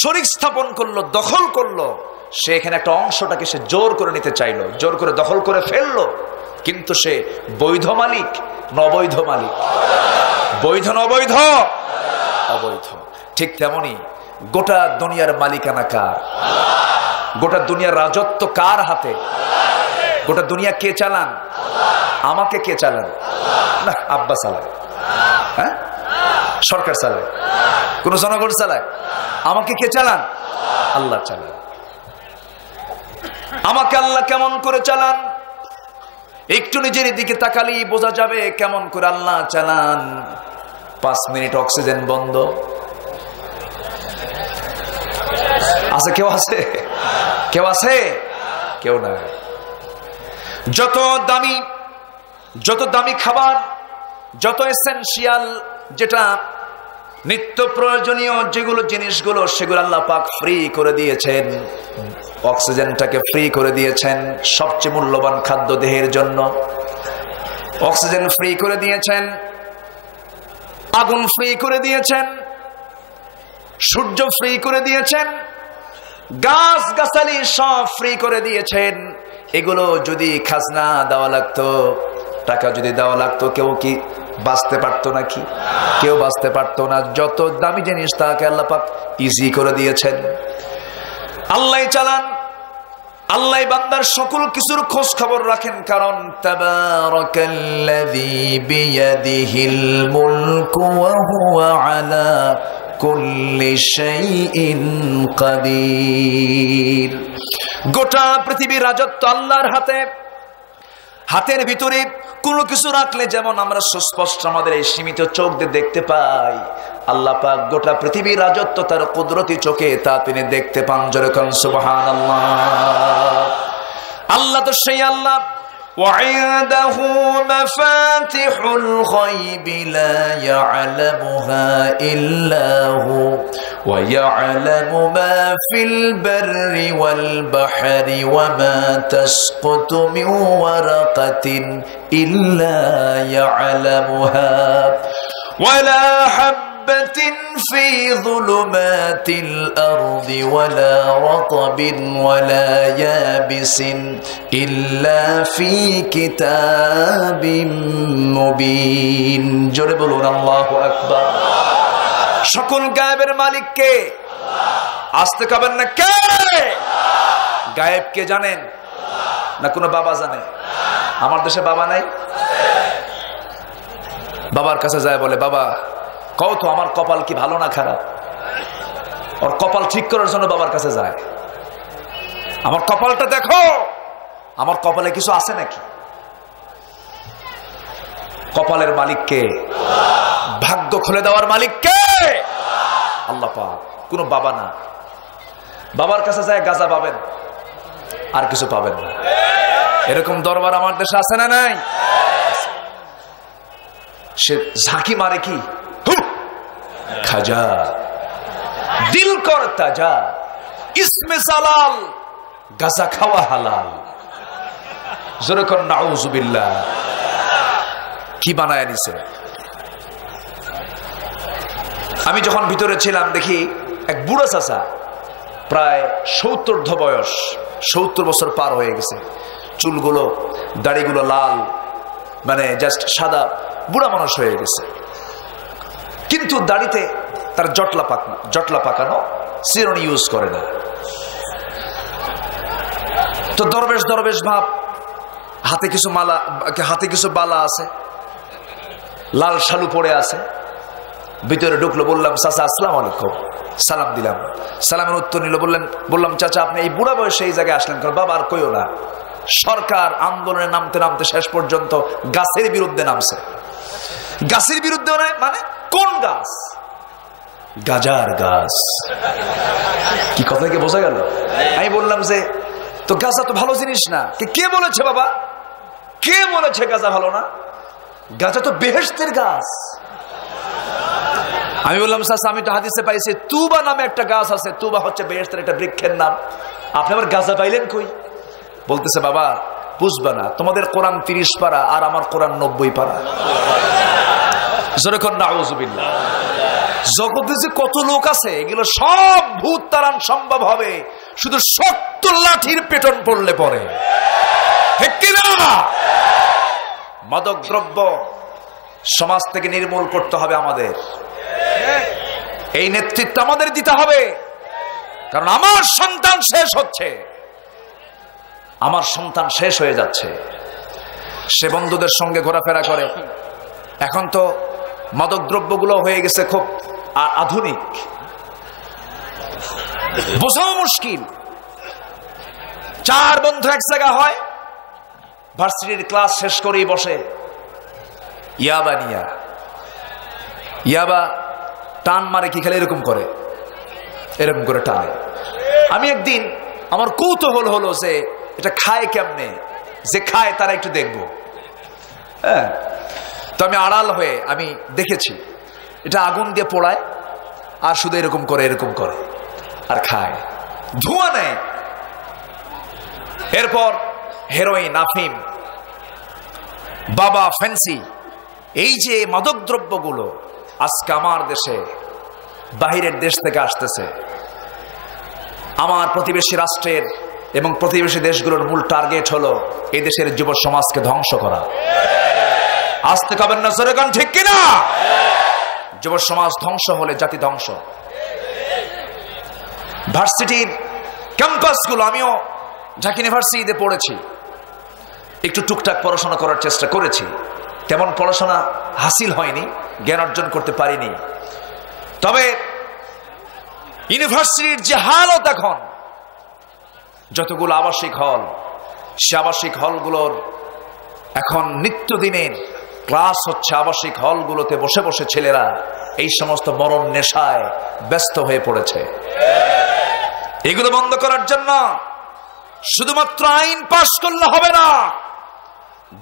শরিক স্থাপন করলো, দখল করলো। সে এখানে একটা অংশটাকে সে জোর করে নিতে চাইলো, জোর করে দখল করে ফেললো, কিন্তু সে বৈধ মালিক না অবৈধ মালিক? বৈধ না অবৈধ? অবৈধ। ঠিক তেমনি গোটা দুনিয়ার মালিকানা কার? গোটা দুনিয়ার রাজত্ব কার হাতে? গোটা দুনিয়া কে চালান? আমাকে কে চালান? না, আব্বা চালায়, হ্যাঁ, সরকার চালায়, কোন জনগণ চালায়? আমাকে কে চালান? আল্লাহ চালান। আমাকে আল্লাহ কেমন করে চালান? একটু নিজের দিকে তাকালেই বোঝা যাবে কেমন করে আল্লাহ চালান। 5 মিনিট অক্সিজেন বন্ধ আছে? কেউ আছে? কেউ আছে? কেউ না। যত দামি খাবার, যত এসেনশিয়াল, যেটা নিত্য প্রয়োজনীয় যেগুলো জিনিসগুলো, সেগুলো আল্লাহ পাক ফ্রি করে দিয়েছেন। অক্সিজেনটাকে ফ্রি করে দিয়েছেন, সবচেয়ে মূল্যবান খাদ্য দেহের জন্য অক্সিজেন ফ্রি করে দিয়েছেন, আগুন ফ্রি করে দিয়েছেন, সূর্য ফ্রি করে দিয়েছেন, গাছ গাছালি সব ফ্রি করে দিয়েছেন। এগুলো যদি খাজনা দেওয়া লাগতো, টাকা যদি দেওয়া লাগতো, কেউ কি বাঁচতে পারতো নাকি? কেউ বাঁচতে পারতো না। যত দামি জিনিস তাকে আল্লাহ পাক ইজি করে দিয়েছেন। আল্লাহ চালান, আল্লাহ বান্দার সকল কিছুর খোঁজ খবর রাখেন। কারণ তাবারাকাল্লাযী বিয়াদিহিল মুলকু ওয়া হুয়া আলা কুল্লি শাইইন কাদির। গোটা পৃথিবীর রাজত্ব আল্লাহর হাতে। হাতের ভিতরে কোনো কিছু রাখলে যেমন আমরা সুস্পষ্ট আমাদের এই সীমিত চোখ দিয়ে দেখতে পাই, আল্লাহ পাক গোটা পৃথিবীর রাজত্ব তার কুদরতি চোখে তা তিনি দেখতে পান। যেরকম সুবহানাল্লাহ। আল্লাহ তো সেই আল্লাহ, وعنده مفاتح الغيب لا يعلمها إلا هو ويعلم ما في البر والبحر وما تسقط من ورقة إلا يعلمها ولا حبة في ظلمات الأرض ولا رطب ولا يابس إلا في كتاب مبين. জোরে বলুন আল্লাহু আকবার। সকল গায়েবের মালিক কে? আস্তে কবেন না, কে? গায়েব কে জানেন? না কোনো বাবা জানে? আমার দেশে বাবা নাই? বাবার কাছে যায় বলে, বাবা কও তো আমার কপাল কি ভালো না খারাপ? ওর কপাল ঠিক করার জন্য বাবার কাছে যায়, আমার কপালটা দেখো, আমার কপালে কিছু আছে নাকি? কপালের মালিক কে? ভাগ্য খুলে দেওয়ার মালিক কে? আল্লাহ পাক। কোনো বাবা না। বাবার কাছে যায় গাজা পাবেন, আর কিছু পাবেন না। এরকম দরবার আমার দেশে আছে না নাই? সে ঝাঁকি মারে কি, খাজা দিল কর তাজা, ইসমে সালাল, গাজা খাওয়া হালাল। জোরে কর নাউজুবিল্লাহ। কি বানায় নিছে। আমি যখন ভিতরে ছিলাম দেখি এক বুড়া চাচা, প্রায় ৭০ বয়স, ৭০ বছর পার হয়ে গেছে, চুলগুলো দাড়িগুলো লাল, মানে জাস্ট সাদা, বুড়া মানুষ হয়ে গেছে, কিন্তু দাড়িতে তার জটলা পাকানো, চিরুনি ইউজ করে না। তো দরবেশ দরবেশ ভাব, হাতে কিছু বালা আছে, লাল শালু পড়ে আছে। ভিতরে ঢুকলো, বললাম চাচা আসসালামু আলাইকুম, সালাম দিলাম। সালামের উত্তর নিল, বললাম চাচা আপনি এই বুড়া বয়সে এই জায়গায় আসলেন কেন? বাবা আর কইও না, সরকার আন্দোলনে নামতে নামতে শেষ পর্যন্ত গাছের বিরুদ্ধে নামছে। গাছের বিরুদ্ধে মানে কোন গাছ? গাজার গাছ। কি কথা কি বোঝা গেল? আমি বললাম যে তো গাজা তো ভালো জিনিস না। কে বলেছে বাবা, কে বলেছে গাজা ভালো না? গাজা তো বেহেশতের গাছ। আমি বললাম চাচা আমি তো হাদিসে পাইছি তুবা নামে একটা গাছ আছে, তুবা হচ্ছে বেহেশতের একটা বৃক্ষের নাম, আপনি আবার গাজা পাইলেন কই? বলতেছে বাবা বুঝবা না, তোমাদের কোরআন ৩০ পারা আর আমার কোরআন ৯০ পারা। যেরকম নাউজুবিল্লাহ। জগতে যে কত লোক আছে, এগুলো সব ভূত তাড়ান সম্ভব হবে শুধু শক্ত লাঠির পেটন পড়লে পরে, ঠিক কিনা? মাদক দ্রব্য সমাজ থেকে নির্মূল করতে হবে আমাদের, এই নেতৃত্ব আমাদের দিতে হবে। কারণ আমার সন্তান শেষ হচ্ছে, আমার সন্তান শেষ হয়ে যাচ্ছে। সে বন্ধুদের সঙ্গে ঘোরাফেরা করে। এখন তো মাদক দ্রব্যগুলো হয়ে গেছে খুব আধুনিক, বোঝাও মুশকিল। 4 বন্ধু এক জায়গা হয়, ভার্সিটির ক্লাস শেষ করেই বসে ইয়াবা নিয়া, ইয়াবা টান মারে কি খেলে এরকম করে টানে। আমি একদিন আমার কৌতূহল হলো যে এটা খায় কেমনে, যে খায় তারা একটু দেখবো। হ্যাঁ, তো আমি আড়াল হয়ে আমি দেখেছি এটা আগুন দিয়ে পোড়ায় আর শুধু এরকম করে আর খায়, ধোঁয়া নেয়। এরপর হেরোইন, আফিম, বাবা, ফ্যান্সি, এই যে মাদক দ্রব্যগুলো আজকে আমার দেশে বাহিরের দেশ থেকে আসতেছে। আমার প্রতিবেশী রাষ্ট্রের এবং প্রতিবেশী দেশগুলোর মূল টার্গেট হলো এই দেশের যুব সমাজকে ধ্বংস করা। আসতে পাবেন না জোরেগান, ঠিক কিনা? যুব সমাজ ধ্বংস হলে জাতি ধ্বংস। ভার্সিটির ক্যাম্পাসগুলো, আমিও ঢাকা ইউনিভার্সিটিতে পড়েছি, একটু টুকটাক পড়াশোনা করার চেষ্টা করেছি, তেমন পড়াশোনা হাসিল হয়নি, জ্ঞান অর্জন করতে পারিনি। তবে ইউনিভার্সিটির যে হালত এখন, যতগুলো আবাসিক হল, সে আবাসিক হলগুলোর এখন নিত্যদিনের ক্লাস হচ্ছে আবাসিক হলগুলোতে বসে বসে ছেলেরা এই সমস্ত মরণ নেশায় ব্যস্ত হয়ে পড়েছে। এগুলো বন্ধ করার জন্য শুধুমাত্র আইন পাশ করলে হবে না,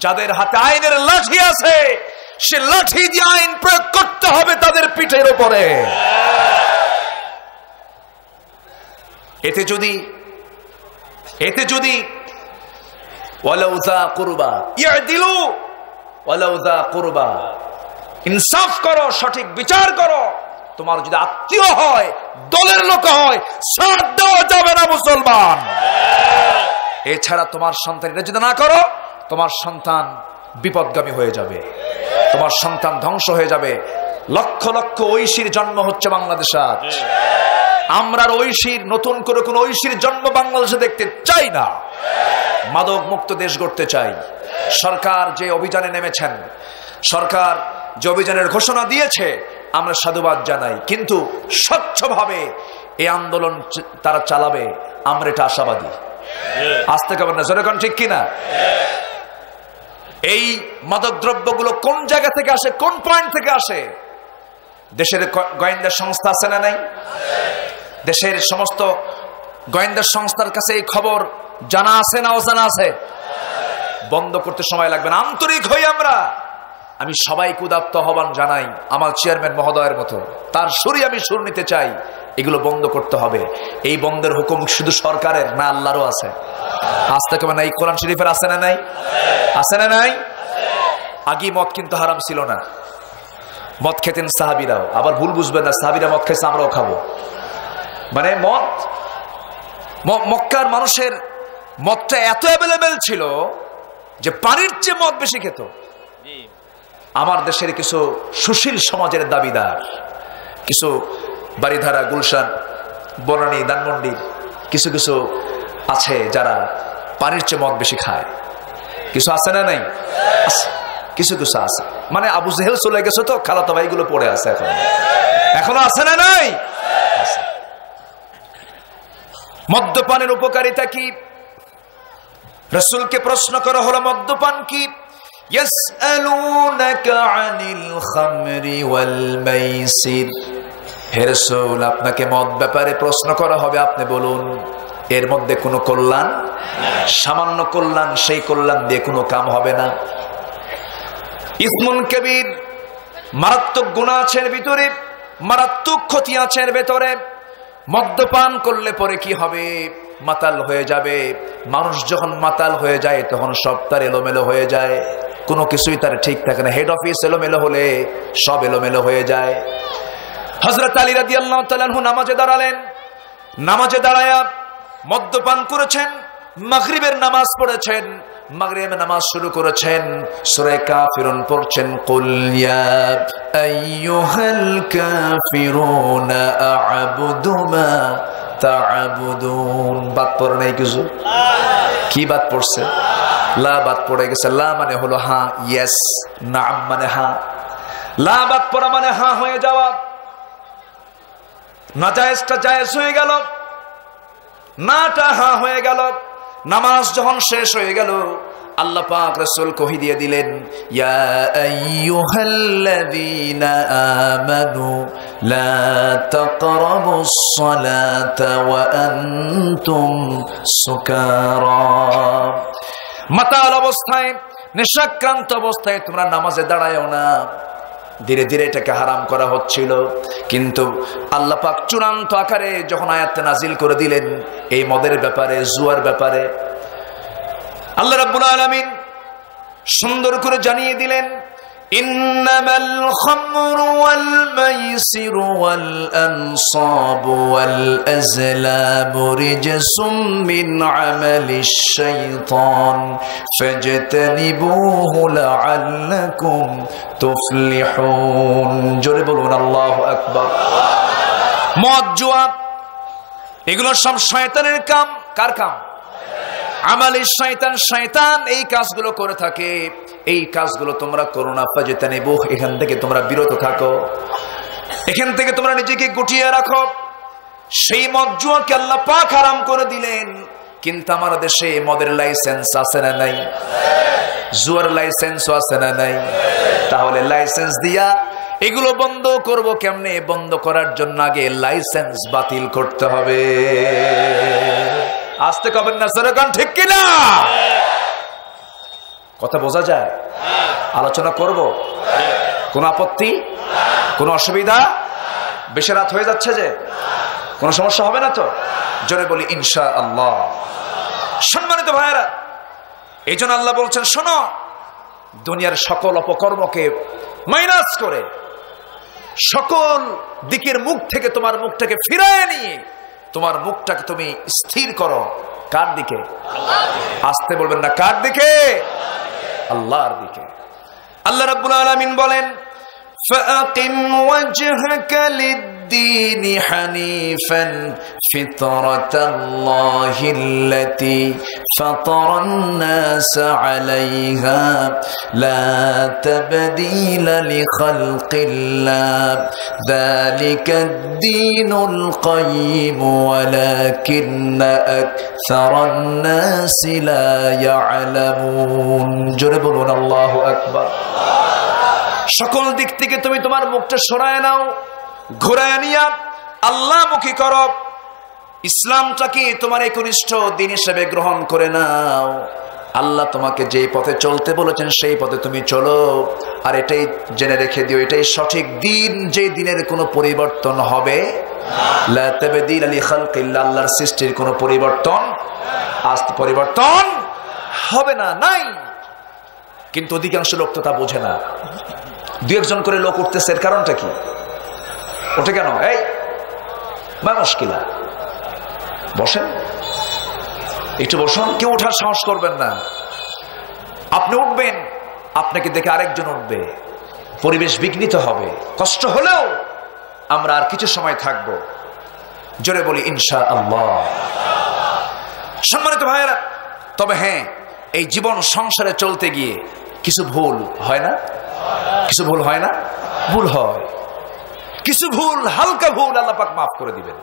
যাদের হাতে আইনের লাঠি আছে সে লাঠি দিয়ে আইন প্রয়োগ করতে হবে তাদের পিঠের উপরে। এতে যদি ওয়ালাউ যা কুরবা ইয়াদিলু, ওয়ালাউ যা কুরবা, ইনসাফ করো, সঠিক বিচার করো। তোমার যদি আত্মীয় হয়, দলের লোক হয়, সাথ দেওয়া যাবে না মুসলমান। এছাড়া তোমার সন্তান এটা যদি না করো, তোমার সন্তান বিপদগামী হয়ে যাবে, তোমার সন্তান ধ্বংস হয়ে যাবে। লক্ষ লক্ষ ঐশীর জন্ম হচ্ছে বাংলাদেশে আজ। আমরা ঐশীর, নতুন করে কোন ঐশীর জন্ম বাংলাদেশে দেখতে চাই না। মাদক মুক্ত দেশ গড়তে চাই। সরকার যে অভিযানে নেমেছেন, সরকার যে অভিযানের ঘোষণা দিয়েছে, আমরা সাধুবাদ জানাই, কিন্তু স্বচ্ছভাবে এই আন্দোলন তারা চালাবে, আমরা এটা আশাবাদী। আসতে পারবেন না, জনগণ ঠিক কিনা? এই মাদক দ্রব্যগুলো কোন জায়গা থেকে আসে, কোন পয়েন্ট থেকে আসে? দেশের গোয়েন্দা সংস্থা আছে না নাই? দেশের সমস্ত গোয়েন্দা সংস্থার কাছে এই খবর জানা আছে না অজানা আছে? বন্ধ করতে সময় লাগবে না, আন্তরিক হই আমরা। আমি সবাইকে উদাত্ত আহ্বান জানাই, আমার চেয়ারম্যান মহোদয়ের মতো, তার সুরে আমি সুর নিতে চাই, এগুলো বন্ধ করতে হবে। এই বন্ধের হুকুম শুধু সরকারের না, আল্লাহরও আছে। আসতে কবে না? এই কোরআন শরীফের আছে না নাই? আছে না নাই? আগে মদ কিন্তু হারাম ছিল না, মদ খেতেন সাহাবীরাও। আবার ভুল বুঝবেন না, সাহাবীরা মদ খেয়েছে, আমরাও খাবো। মানে মদ, মক্কার মানুষের মদটা এত অ্যাভেলেবেল ছিল যে পানির চেয়ে মদ বেশি খেত। আমার দেশের কিছু সুশীল সমাজের দাবিদার, কিছু বাড়িধারা, গুলশান, বনানী, ধানমন্ডির কিছু কিছু আছে যারা পানির চেয়ে মদ বেশি খায়। কিছু আছে না নাই? কিছু কিছু আছে। মানে আবু জেহেল চলে গেছে তো, খালাতো ভাইগুলো পড়ে আছে এখন, এখনো আছে না নাই? মদ্যপানের উপকারিতা কি? রাসূলকে প্রশ্ন করা হলো, মদ্যপান কি? ইয়াসআলুনাকা আনিল খামরি ওয়াল মাইসির। হে রাসূল, আপনাকে মদ ব্যাপারে প্রশ্ন করা হবে, আপনি বলুন এর মধ্যে কোনো কল্যাণ? সামান্য কল্যাণ, সেই কল্যাণ দিয়ে কোনো কাম হবে না। ইসমুন কবির, মারাত্মক গুনাহ আছে এর ভিতরে, মারাত্মক ক্ষতি আছে এর ভেতরে। মদ্যপান করলে পরে কি হবে? মাতাল হয়ে যাবে। মানুষ যখন মাতাল হয়ে যায় তখন সব তার এলোমেলো হয়ে যায়, কোনো কিছুই তার ঠিক থাকে না। হেড অফিস এলোমেলো হলে সব এলোমেলো হয়ে যায়। হযরত আলী রাদিয়াল্লাহু তাআলা আনহু নামাজে দাঁড়ালেন, নামাজে দাঁড়ায়া মদ্যপান করেছেন, মাগরিবের নামাজ পড়েছেন, মাগরিবের নামাজ শুরু করেছেন, সূরা কাফিরুন পড়ছেন, কুল ইয়া আইয়ুহাল কাফিরুনা আ'বুদু মা তা'বুদুন। বাদ পড়ে নাই কিছু? কি বাদ পড়ছে? লা বাদ পড়ে গেছে। লা মানে হলো হ্যাঁ, ইয়েস। নাম মানে হ্যাঁ। লা বাদ পড়া মানে হ্যাঁ হয়ে যাওয়া। নাজায়েজটা জায়েজ হয়ে গেল, নাটা হ্যাঁ হয়ে গেল। নামাজ যখন শেষ হয়ে গেল, আল্লাহ পাক রাসূল কহি দিয়ে দিলেন, ইয়া আইয়ুহাল্লাযীনা আমানু লা তাকরাবুস সালাতা ওয়া আনতুম সুকারা। মাতাল অবস্থায়, নেশাক্রান্ত অবস্থায় তোমরা নামাজে দাঁড়ায়ও না। ধীরে ধীরে এটাকে হারাম করা হচ্ছিল, কিন্তু আল্লাহ পাক চূড়ান্ত আকারে যখন আয়াত নাজিল করে দিলেন এই মদের ব্যাপারে, জুয়ার ব্যাপারে, আল্লাহ রাব্বুল আলামিন সুন্দর করে জানিয়ে দিলেন, ইন্নামাল খামরু ওয়াল মাইসিরু ওয়াল আনসাবু ওয়াল আজলামু রিজসুম মিন আমালিশ শাইতান ফাজতানিবুহু লাআল্লাকুম তুফলিহুন। জোরে বলুন আল্লাহু আকবার। মদ, জুয়া এগুলো সব শয়তানের কাম। কার কাম? আমালিশ শয়তান। শয়তান এই কাজগুলো করে থাকে, এই কাজগুলো তোমরা করো না। ফাজতানিবুহ, এখান থেকে তোমরা বিরত থাকো, এখান থেকে তোমরা নিজেকে গুটিয়ে রাখো। সেই মদ জুয়াকে আল্লাহ পাক হারাম করে দিলেন, কিন্তু আমার দেশে মদের লাইসেন্স আছে না নাই? জুয়ার লাইসেন্সও আছে না নাই? তাহলে লাইসেন্স দিয়া এগুলো বন্ধ করব কেমনে? বন্ধ করার জন্য আগে লাইসেন্স বাতিল করতে হবে। আসতে কবেন না সরকার, ঠিক কিনা? কথা বোঝা যায়? আলোচনা করব, কোন আপত্তি, কোন অসুবিধা? বেশি রাত হয়ে যাচ্ছে যে, কোন সমস্যা হবে না তো? জোরে বলি ইনশাআল্লাহ। সম্মানিত ভাইয়েরা, এই জন্য আল্লাহ বলছেন, শোনো, দুনিয়ার সকল অপকর্মকে মাইনাস করে সকল দিকের মুখ থেকে তোমার মুখটাকে ফিরায় নিয়ে তোমার মুখটাকে তুমি স্থির করো। কার দিকে? আসতে বলবেন না, কার দিকে? আল্লাহর দিকে। আল্লাহ রাব্বুল আলামিন বলেন, ফাআকিম ওয়াজহাকা লিদ الدين حنيفا فطرة الله التي فطر الناس عليها لا تبديل لخلق الله ذلك الدين القيم ولكن أكثر الناس لا يعلمون جربون الله أكبر সকল দিক থেকে তুমি তোমার মুখটা সরায় নাও, ঘোরায় নিয়া আল্লাহমুখী করো, ইসলামটাকে তোমার একনিষ্ঠ দিন হিসেবে গ্রহণ করে নাও। আল্লাহ তোমাকে যেই পথে চলতে বলেছেন সেই পথে তুমি চলো। আর এটাই জেনে রেখে দিও, এটাই সঠিক দিন, যে দিনের কোনো পরিবর্তন হবে লা তাবদীলা লিখালকিল্লাহ, আল্লাহর সৃষ্টির কোনো পরিবর্তন আজ পরিবর্তন হবে না, নাই। কিন্তু অধিকাংশ লোক তো তা বোঝে না। দু একজন করে লোক উঠতেছে, এর কারণটা কি? ওঠে কেন? এই মা মুশকিলা, বসেন, একটু বসুন। কেউ ওঠার সাহস করবেন না। আপনি উঠবেন, আপনাকে দেখে আরেকজন উঠবে, পরিবেশ বিঘ্নিত হবে। কষ্ট হলেও আমরা আর কিছু সময় থাকব। জোরে বলি ইনশাআল্লাহ। সম্মানিত ভাইয়েরা, তবে হ্যাঁ, এই জীবন সংসারে চলতে গিয়ে কিছু ভুল হয় না? কিছু ভুল হয় না? ভুল হয়। কিছু ভুল, হালকা ভুল আল্লাহ পাক মাফ করে দিবেন।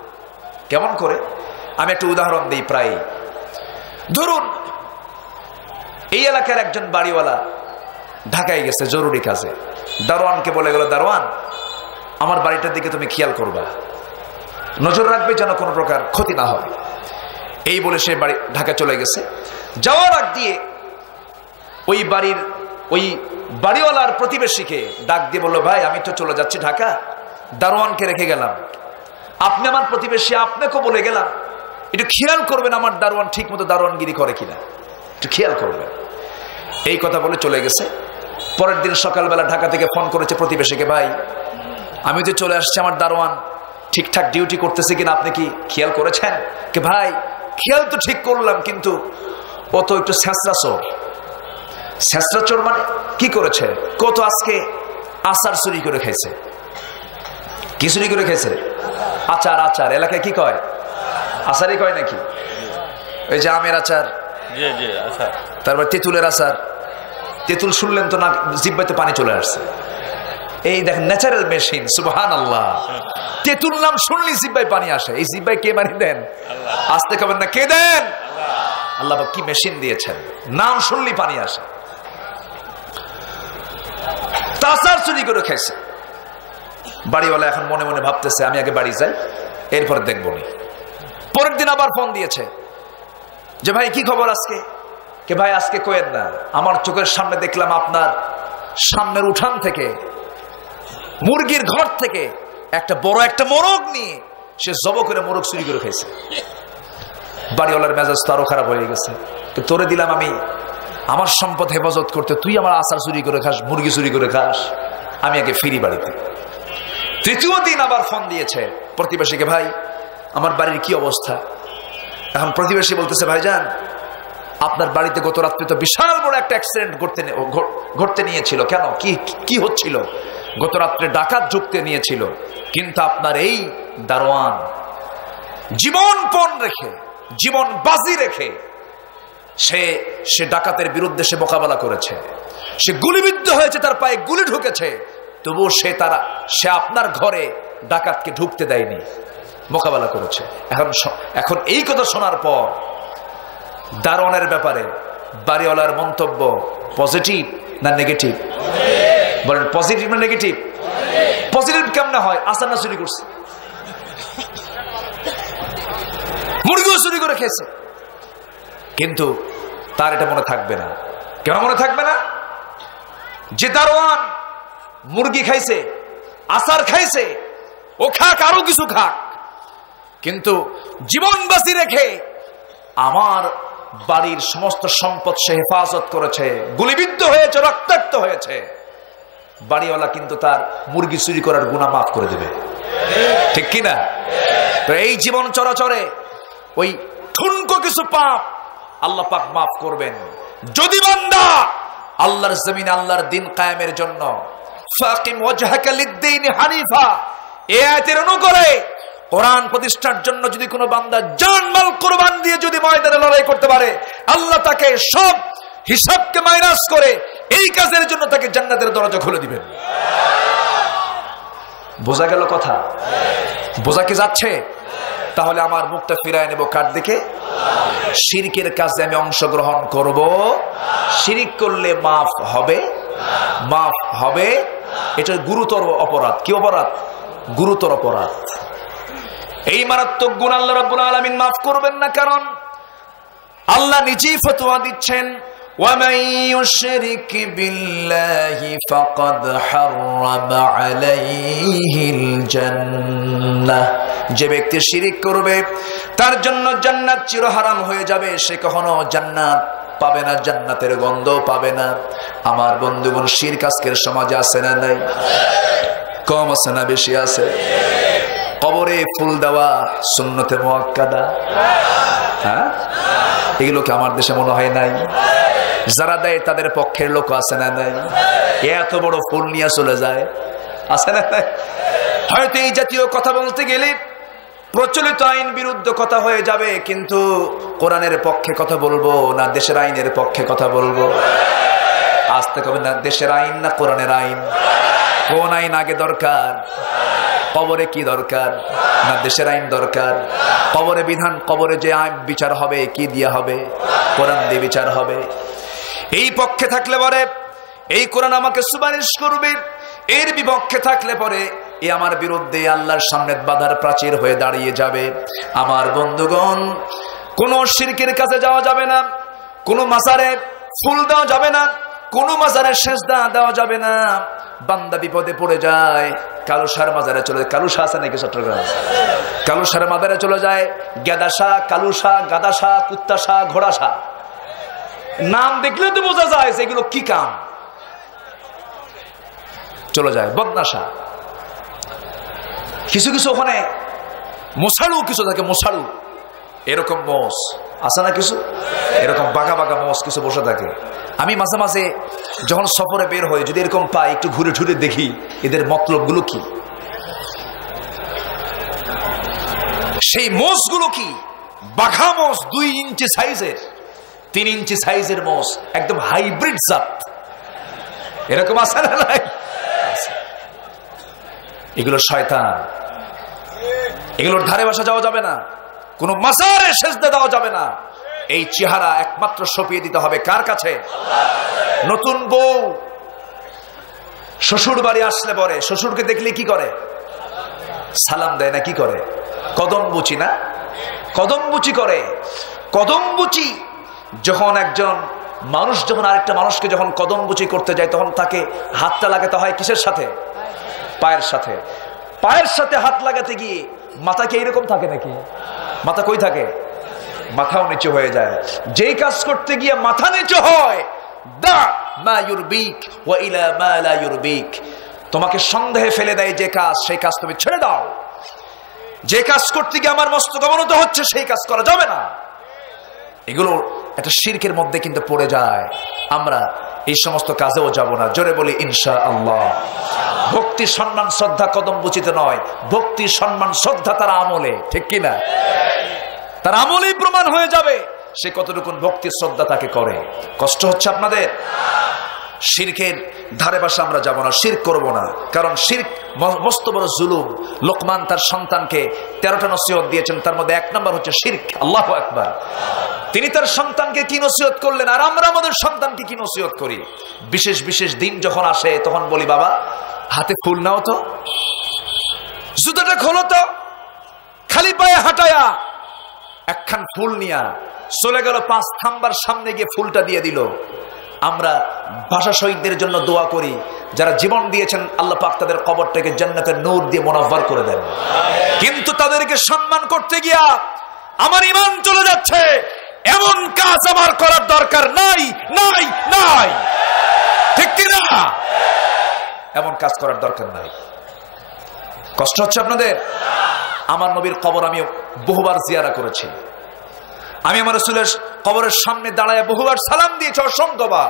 কেমন করে? আমি একটা উদাহরণ দিই। প্রায় ধরুন এই এলাকার একজন বাড়িওয়ালা ঢাকায় গেছে জরুরি কাজে। দারোয়ানকে বলে গেল, দারোয়ান আমার বাড়িটার দিকে তুমি খেয়াল করবা, নজর রাখবে যেন কোনো প্রকার ক্ষতি না হয়। এই বলে সে বাড়ি ঢাকা চলে গেছে। যাওয়ার আগ দিয়ে ওই বাড়িওয়ালার প্রতিবেশীকে ডাক দিয়ে বললো, ভাই আমি তো চলে যাচ্ছি ঢাকা, দারোয়ানকে রেখে গেলাম, আপনি আমার প্রতিবেশী, আপনাকে বলে গেলাম একটু খেয়াল করবেন আমার দারোয়ান ঠিক মতো দারোয়ানগিরি করে কিনা, একটু খেয়াল করবেন। এই কথা বলে চলে গেছে। পরের দিন সকালবেলা ঢাকা থেকে ফোন করেছে প্রতিবেশীকে, ভাই আমি তো চলে আসছি, আমার দারোয়ান ঠিকঠাক ডিউটি করতেছে কিনা আপনি কি খেয়াল করেছেন? কে ভাই খেয়াল তো ঠিক করলাম, কিন্তু ও তো একটু ছেঁচড়া চোর। ছেঁচড়া চোর মানে কি করেছে? কত আজকে আচার চুরি করে খাইছে। কি চুরি করে খাইছে? আচার। আচার এলাকায় কি কয়? আচারই কয় নাকি? ওই যে আমের আচার, তারপর তেঁতুলের আচার। তেঁতুল শুনলেন তো না জিহ্বাতে পানি চলে আসছে। এই দেখেন ন্যাচারাল মেশিন, সুবহানাল্লাহ। তেঁতুল নাম শুনলি জিহ্বায় পানি আসে। এই জিহ্বায় কে পানি দেন? আসতে খাবেন না, কে দেন? আল্লাহ কি মেশিন দিয়েছেন, নাম শুনলি পানি আসে। আচার চুরি করে খাইছে। বাড়িওয়ালা এখন মনে মনে ভাবতেছে, আমি আগে বাড়ি যাই, এরপর দেখবো নি। পরের দিন আবার ফোন দিয়েছে যে ভাই কি খবর আজকে? কে ভাই আজকে কয়েন না, আমার চোখের সামনে দেখলাম আপনার সামনের উঠান থেকে মুরগির ঘর থেকে একটা বড় একটা মোরগ নিয়ে সে জব করে মোরগ চুরি করে খাইছে। বাড়িওয়ালার মেজাজ তো আরো খারাপ হয়ে গেছে। তো তোরে দিলাম আমি আমার সম্পদ হেফাজত করতে, তুই আমার আচার চুরি করে খাস, মুরগি চুরি করে খাস, আমি আগে ফিরি বাড়িতে। তৃতীয় দিন আবার ফোন দিয়েছে প্রতিবেশীকে, ভাই আমার বাড়ির কি অবস্থা? এখন প্রতিবেশী বলতেছে, ভাইজান আপনার বাড়িতে গত রাত্রে তো বিশাল বড় একটা অ্যাক্সিডেন্ট ঘটতে নিয়েছিল। কেন, কি হচ্ছিল? গত রাত্রে ডাকাত ঢুকতে নিয়েছিল, কিন্তু আপনার এই দারোয়ান জীবন পণ রেখে, জীবন বাজি রেখে সে ডাকাতের বিরুদ্ধে সে মোকাবেলা করেছে। সে গুলিবিদ্ধ হয়েছে, তার পায়ে গুলি ঢুকেছে, তবুও সে আপনার ঘরে ডাকাতকে ঢুকতে দেয়নি, মোকাবেলা করেছে। এখন এই কথা শোনার পর দারোয়ানের ব্যাপারে বাড়িওয়ালার মন্তব্য পজিটিভ না নেগেটিভ? বলেন পজিটিভ না নেগেটিভ? পজিটিভ কেমন হয়? আচার না চুরি করছে, মুরগিও চুরি করে খেয়েছে, কিন্তু তার এটা মনে থাকবে না। কেন মনে থাকবে না? যে দারোয়ান মুরগি খাইছে, আচার খাইছে, ও খাক, আরো কিছু খাক, কিন্তু জীবন বাঁচি রেখে আমার বাড়ির সমস্ত সম্পদ সে হেফাজত করেছে, গুলিবিদ্ধ হয়েছে, রক্তাক্ত হয়েছে। বাড়িওয়ালা কিন্তু তার মুরগি চুরি করার গুনাহ মাফ করে দেবে, ঠিক কিনা? তো এই জীবন চরাচরে ওই ঠুনকো কিছু পাপ আল্লাহ পাক মাফ করবেন যদি বান্দা আল্লাহর জমিনে আল্লাহর দিন কায়েমের জন্য ফাকিম ওয়াজহাকা লিদ-দীন হানিফা, এই আয়াতের অনুকূলে কোরআন প্রতিষ্ঠার জন্য যদি কোনো বান্দা জানমাল কুরবান দিয়ে যদি ময়দানে লড়াই করতে পারে, আল্লাহ তাকে সব হিসাবকে মাইনাস করে এই কাজের জন্য তাকে জান্নাতের দরজা খুলে দিবেন। বোঝা গেল কথা? বোঝা কি যাচ্ছে? তাহলে আমার মুখটা ফিরায় নেব কার দিকে? শিরকের কাজে আমি অংশগ্রহণ করব। শিরিক করলে মাফ হবে? মাফ হবে। এটা গুরুতর অপরাধ। কি অপরাধ? গুরুতর অপরাধ। এই মারাত্মক গুনাহ আল্লাহ রাব্বুল আলামিন মাফ করবেন না, কারণ আল্লাহ নিজেই ফতোয়া দিচ্ছেন, وَمَن يُشْرِكْ بِاللَّهِ فَقَدْ حَرَّمَ عَلَيْهِ الْجَنَّةَ। যে ব্যক্তি শিরিক করবে তার জন্য জান্নাত চিরহারাম হয়ে যাবে, সে কখনো জান্নাত পাবে না, জান্নাতের গন্ধ পাবে না। আমার বন্ধুগণ, শিরক আজকের সমাজে আছে না নাই? কম আছে না বেশি আছে? কবরে ফুল দেওয়া সুন্নতে মুআক্কাদা, হ্যাঁ, এগুলো কি আমার দেশে মনে হয় নাই? যারা দেয় তাদের পক্ষের লোক আছে না নাই? এত বড় ফুল নিয়ে চলে যায়, আছে না নাই? হয়তো এই জাতীয় কথা বলতে গেলে প্রচলিত আইন বিরুদ্ধ কথা হয়ে যাবে, কিন্তু কোরআনের পক্ষে কথা বলবো না দেশের আইনের পক্ষে কথা বলবো? আসতে কবে না দেশের আইন না কোরআনের আইন? কোন আইন আগে দরকার? কবরে কি দরকার? না দেশের আইন দরকার? কবরে বিধান, কবরে যে আইন বিচার হবে কি দিয়া হবে? কোরআন দিয়ে বিচার হবে। এই পক্ষে থাকলে পরে এই কোরআন আমাকে সুপারিশ করবে, এর বিপক্ষে থাকলে পরে এ আমার বিরুদ্ধে আল্লাহর সামনে বাধার প্রাচীর হয়ে দাঁড়িয়ে যাবে। আমার বন্ধুগণ, কোন শিরকের কাছে যাওয়া যাবে না, কোন মাজারে ফুল দেওয়া যাবে না, কোন মাজারে সেজদা দেওয়া যাবে না। বান্দা বিপদে পড়ে যায়, কালুসার মাজারে চলে যায়। কালুসা আছে নাকি চট্টগ্রাম? কালুসার মাজারে চলে যায়। গেদাসা, কালুসা, গাদাসা, কুত্তাসা, ঘোড়াসা, নাম দেখলে তো বোঝা যায় যে এগুলো কি কাম। চলে যায় বদনাসা। কিছু কিছু ওখানে মশাড়ু কিছু থাকে, মশাড়ু এরকম মোষ আছে না, কিছু এরকম বাঘা বাঘা মোষ কিছু বসে থাকে। আমি মাঝে মাঝে যখন সফরে বের হই, যদি এরকম পাই, একটু ঘুরে ঘুরে দেখি এদের মতলব গুলো কি। সেই মোষগুলো কি? বাঘা মোষ 2 ইঞ্চি সাইজের, 3 ইঞ্চি সাইজের মোষ, একদম হাইব্রিড জাত। এরকম আছে না নাই? এগুলো শয়তান। এগুলোর ধারে বাসা যাওয়া যাবে না, কোন মাজারে সেজদা দেওয়া যাবে না। এই চেহারা একমাত্র সঁপিয়ে দিতে হবে কার কাছে? নতুন বউ শ্বশুর বাড়ি আসলে পরে শ্বশুরকে দেখলে কি করে? সালাম দেয় না? কি করে? কদম বুচি না? কদম বুচি করে। কদম বুচি যখন একজন মানুষ যখন আরেকটা মানুষকে যখন কদম বুচি করতে যায়, তখন তাকে হাতটা লাগাতে হয় কিসের সাথে? পায়ের সাথে। পায়ের সাথে হাত লাগাতে গিয়ে মাথা কি এরকম থাকে নাকি? মাথা কই থাকে? মাথাও নিচু হয়ে যায়। যেই কাজ করতে গিয়ে মাথা নিচু হয়, দা মা ইউরবিক ওয়া ইলা মা লা ইউরবিক, তোমাকে সন্দেহে ফেলে দেয় যে কাজ, সেই কাজ তুমি ছেড়ে দাও। যে কাজ করতে গিয়ে আমার মস্তক অবনত হচ্ছে, সেই কাজ করা যাবে না। এগুলো একটা শিরকের মধ্যে কিন্তু পড়ে যায়। আমরা এই সমস্ত কাজেও যাব না। জোরে বলি ইনশাআল্লাহ। ভক্তি, সম্মান, শ্রদ্ধা কদম বুচিতে নয়, ভক্তি, সম্মান, শ্রদ্ধা তার আমলে, ঠিক কিনা? তার আমলেই প্রমাণ হয়ে যাবে সে কতটুকুন ভক্তি শ্রদ্ধা তাকে করে। কষ্ট হচ্ছে আপনাদের? শিরকের ধারে পাশে আমরা যাব না, শিরক করব না, কারণ শিরক মস্ত বড় জুলুম। লোকমান তার সন্তানকে 13টা নসিহত দিয়েছেন, তার মধ্যে 1 নম্বর হচ্ছে শিরক। আল্লাহু আকবার। তিনি তার সন্তানকে কি নসিহত করলেন, আর আমরা আমাদের সন্তানকে কি নসিহত করি? বিশেষ বিশেষ দিন যখন আসে তখন বলি, বাবা হাতে ফুল নাও তো, জুতাটা খোলো তো, খালি পায়ে হাঁটায়া একখান ফুল নিয়া চলে গেল, 5 থাম্বার সামনে গিয়ে ফুলটা দিয়ে দিল। আমরা ভাষা শহীদদের জন্য দোয়া করি, যারা জীবন দিয়েছেন আল্লাহ পাক তাদের কবরটাকে জান্নাতের নূর দিয়ে মুনাফফার করে দেন। কিন্তু তাদেরকে সম্মান করতে গিয়া আমার ঈমান চলে যাচ্ছে, এমন কাজ আমার করার দরকার নাই, নাই, নাই, ঠিক কি না? এমন কাজ করার দরকার নাই। কষ্ট হচ্ছে আপনাদের? আমার নবীর কবর আমি বহুবার জিয়ারা করেছি। আমি আমার রাসূলের কবরের সামনে দাঁড়ায় বহুবার সালাম দিয়েছি, অসংখ্যবার।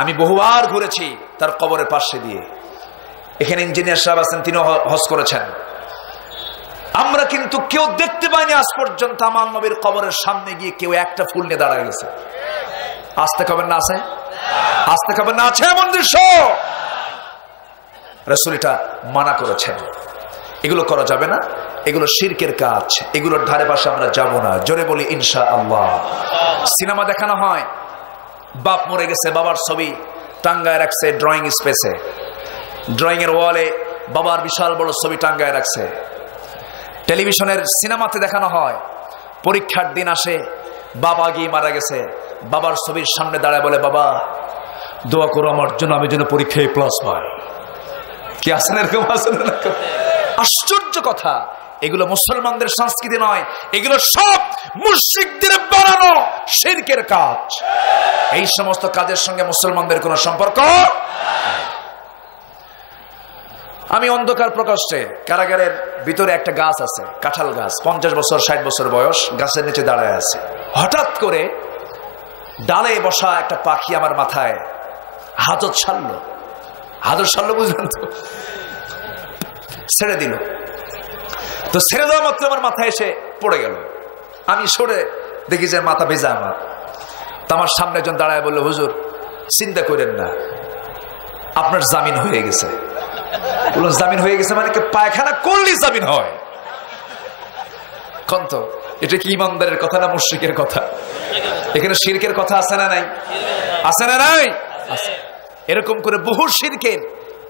আমি বহুবার ঘুরেছি তার কবরের পাশে দিয়ে। এখানে ইঞ্জিনিয়ার সাহেব আছেন, তিনিও হজ করেছেন। আমরা কিন্তু কেউ দেখতে পাইনি আজ পর্যন্ত আমার নবীর কবরের সামনে গিয়ে কেউ একটা ফুল নিয়ে দাঁড়ায় গেছে। আসতে কবেন না আছে, আসতে কবেন না আছে এমন দৃশ্য রাসূল এটা মানা করেছেন। এগুলো করা যাবে না, এগুলো শিরকের কাজ, এগুলোর ধারে পাশে আমরা যাব না। জোরে বলি ইনশাআল্লাহ। সিনেমা দেখানো হয়, বাপ মরে গেছে, বাবার ছবি টাঙ্গায় রাখছে ড্রয়িং স্পেসে, ড্রয়িং এর ওয়ালে বাবার বিশাল বড় ছবি টাঙ্গায় রাখছে। টেলিভিশনের সিনেমাতে দেখানো হয়, পরীক্ষার দিন আসে, বাবা গিয়ে মারা গেছে, বাবার ছবির সামনে দাঁড়ায় বলে, বাবা দোয়া করো আমার জন্য, আমি যেন পরীক্ষায় প্লাস পাই। কি আছেন এরকম, আছেন এরকম? আশ্চর্য কথা, এগুলো মুসলমানদের সংস্কৃতি নয়, এগুলো সব মুশরিকদের বানানো শিরকের কাজ। এই সমস্ত কাজের সঙ্গে মুসলমানদের কোনো সম্পর্ক। আমি অন্ধকার প্রকোষ্ঠে কারাগারের ভিতরে একটা গাছ আছে, কাঁঠাল গাছ, 50 বছর 60 বছর বয়স, গাছের নিচে দাঁড়ায় আছে। হঠাৎ করে ডালে বসা একটা পাখি আমার মাথায় হাজত ছাড়লো, হাজত ছাড়লো, বুঝলেন তো, ছেড়ে দিল। তো ছেড়ে দেওয়া মাত্র আমার মাথায় এসে পড়ে গেল। আমি সরে দেখি যে মাথা ভেজা আমার। তো আমার সামনে একজন দাঁড়ায় বললো, হুজুর চিন্তা করেন না, আপনার জামিন হয়ে গেছে। বলুন জামিন হয়ে গেছে মানে কি পায়খানা করলে জামিন হয়? কন্ত এটা কি ইমানদারের কথা না মুশরিকের কথা? এখানে শিরকের কথা আছে না নাই? আছে না নাই? এরকম করে বহু শিরকের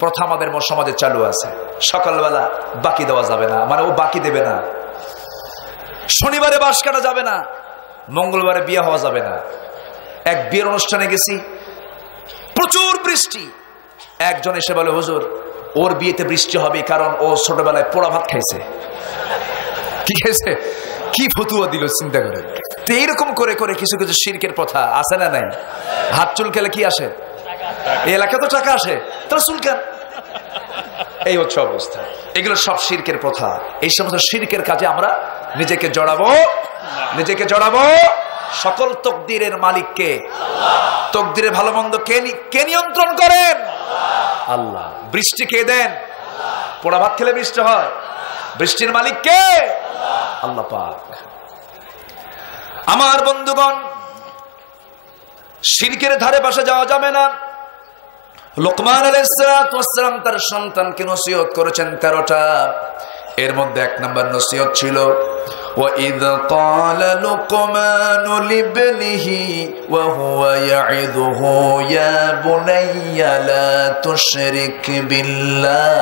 প্রথা আমাদের সমাজে চালু আছে। সকালবেলা বাকি দেওয়া যাবে না, মানে ও বাকি দেবে না। শনিবারে বাস কাটা যাবে না, মঙ্গলবারে বিয়ে হওয়া যাবে না। এক বিয়ের অনুষ্ঠানে গেছি, প্রচুর বৃষ্টি। একজন এসে বলে, হুজুর ওর বিয়েতে বৃষ্টি হবে কারণ ও ছোটবেলায় পোড়া ভাত খাইছে। কি খাইছে? কি ফতুয়া দিল চিন্তা করেন। তো এইরকম করে করে কিছু কিছু শিরকের প্রথা আছে না নাই? হাত চুল খেলে কি আসে? এই এলাকা তো টাকা আসে, তাহলে চুলকান। এই হচ্ছে অবস্থা। এগুলো সব শিরকের প্রথা। এই সমস্ত শিরকের কাজে আমরা নিজেকে জড়াবো, নিজেকে জড়াবো। সকল তকদিরের মালিককে, তকদিরের ভালো মন্দ কে নিয়ন্ত্রণ করেন? আল্লাহ। বৃষ্টি কে দেন? পোড়া ভাত খেলে বৃষ্টি হয়? বৃষ্টির মালিক কে? আল্লাহ পাক। আমার বন্ধুগণ, শিরকের ধারে পাশে যাওয়া যাবে না। লোকমান আলাইহিস সালাম তার সন্তানকে নসিহত করেছেন 13টা। এর মধ্যে 1 নম্বর নসিহত ছিল, وَإِذْ قَالَ لُقْمَانُ لِابْنِهِ وَهُوَ يَعِظُهُ يَا بُنَيَّ لَا تُشْرِكْ بِاللَّهِ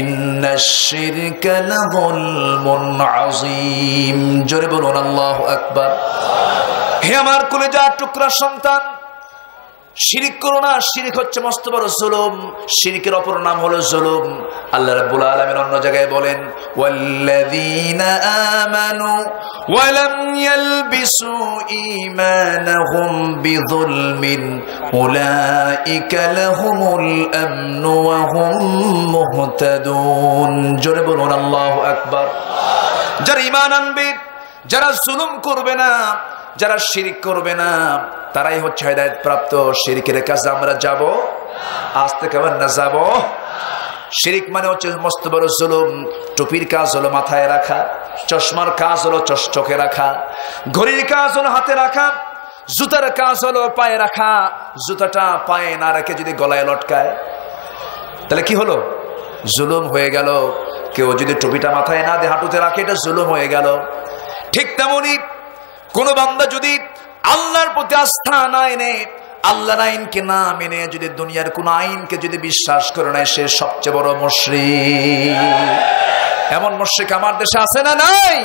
إِنَّ الشِّرْكَ لَظُلْمٌ عَظِيمٌ। জোরে বলুন আল্লাহু আকবার। হে আমার কলিজার টুকরা সন্তান, শিরিক করো না। শিরিক হচ্ছে মস্ত বড় জুলুম। শিরিকের অপর নাম হলো জুলুম। আল্লাহ রাব্বুল আলামিন অন্য জায়গায় বলেন, ওয়াল্লাযীনা আমানু ওয়া লাম ইয়ালবিসু ঈমানাহুম বিযুলমিন উলাইকা লাহুমুল আমনু ওয়া হুম মুহতাদুন। জোরে বলুন আল্লাহু আকবার। যারা ঈমান আনবে, যারা জুলুম করবে না, যারা শিরিক করবে না, তারাই হচ্ছে হেদায়েত প্রাপ্ত। শিরকের কাছে আমরা যাব, আস্তে কেমন না যাব। শিরিক মানে হচ্ছে মস্ত বড় জুলুম। টুপির কাজ হলো মাথায় রাখা, চশমার কাজ হলো চোখে রাখা, ঘড়ির কাজ হলো হাতে রাখা, জুতার কাজ হলো পায়ে রাখা। জুতাটা পায়ে না রেখে যদি গলায় লটকায় তাহলে কি হলো? জুলুম হয়ে গেল। কেউ যদি টুপিটা মাথায় না দিয়ে হাঁটুতে রাখে, এটা জুলুম হয়ে গেল। ঠিক তেমনি কোন বান্দা যদি আল্লাহর প্রতি আস্থা না এনে, আল্লাহর আইনকে না মেনে যদি দুনিয়ার কোন আইনকে যদি বিশ্বাস করে নেয়, সে সবচেয়ে বড় মুশরিক। এমন মুশরিক আমার দেশে আছে না নাই?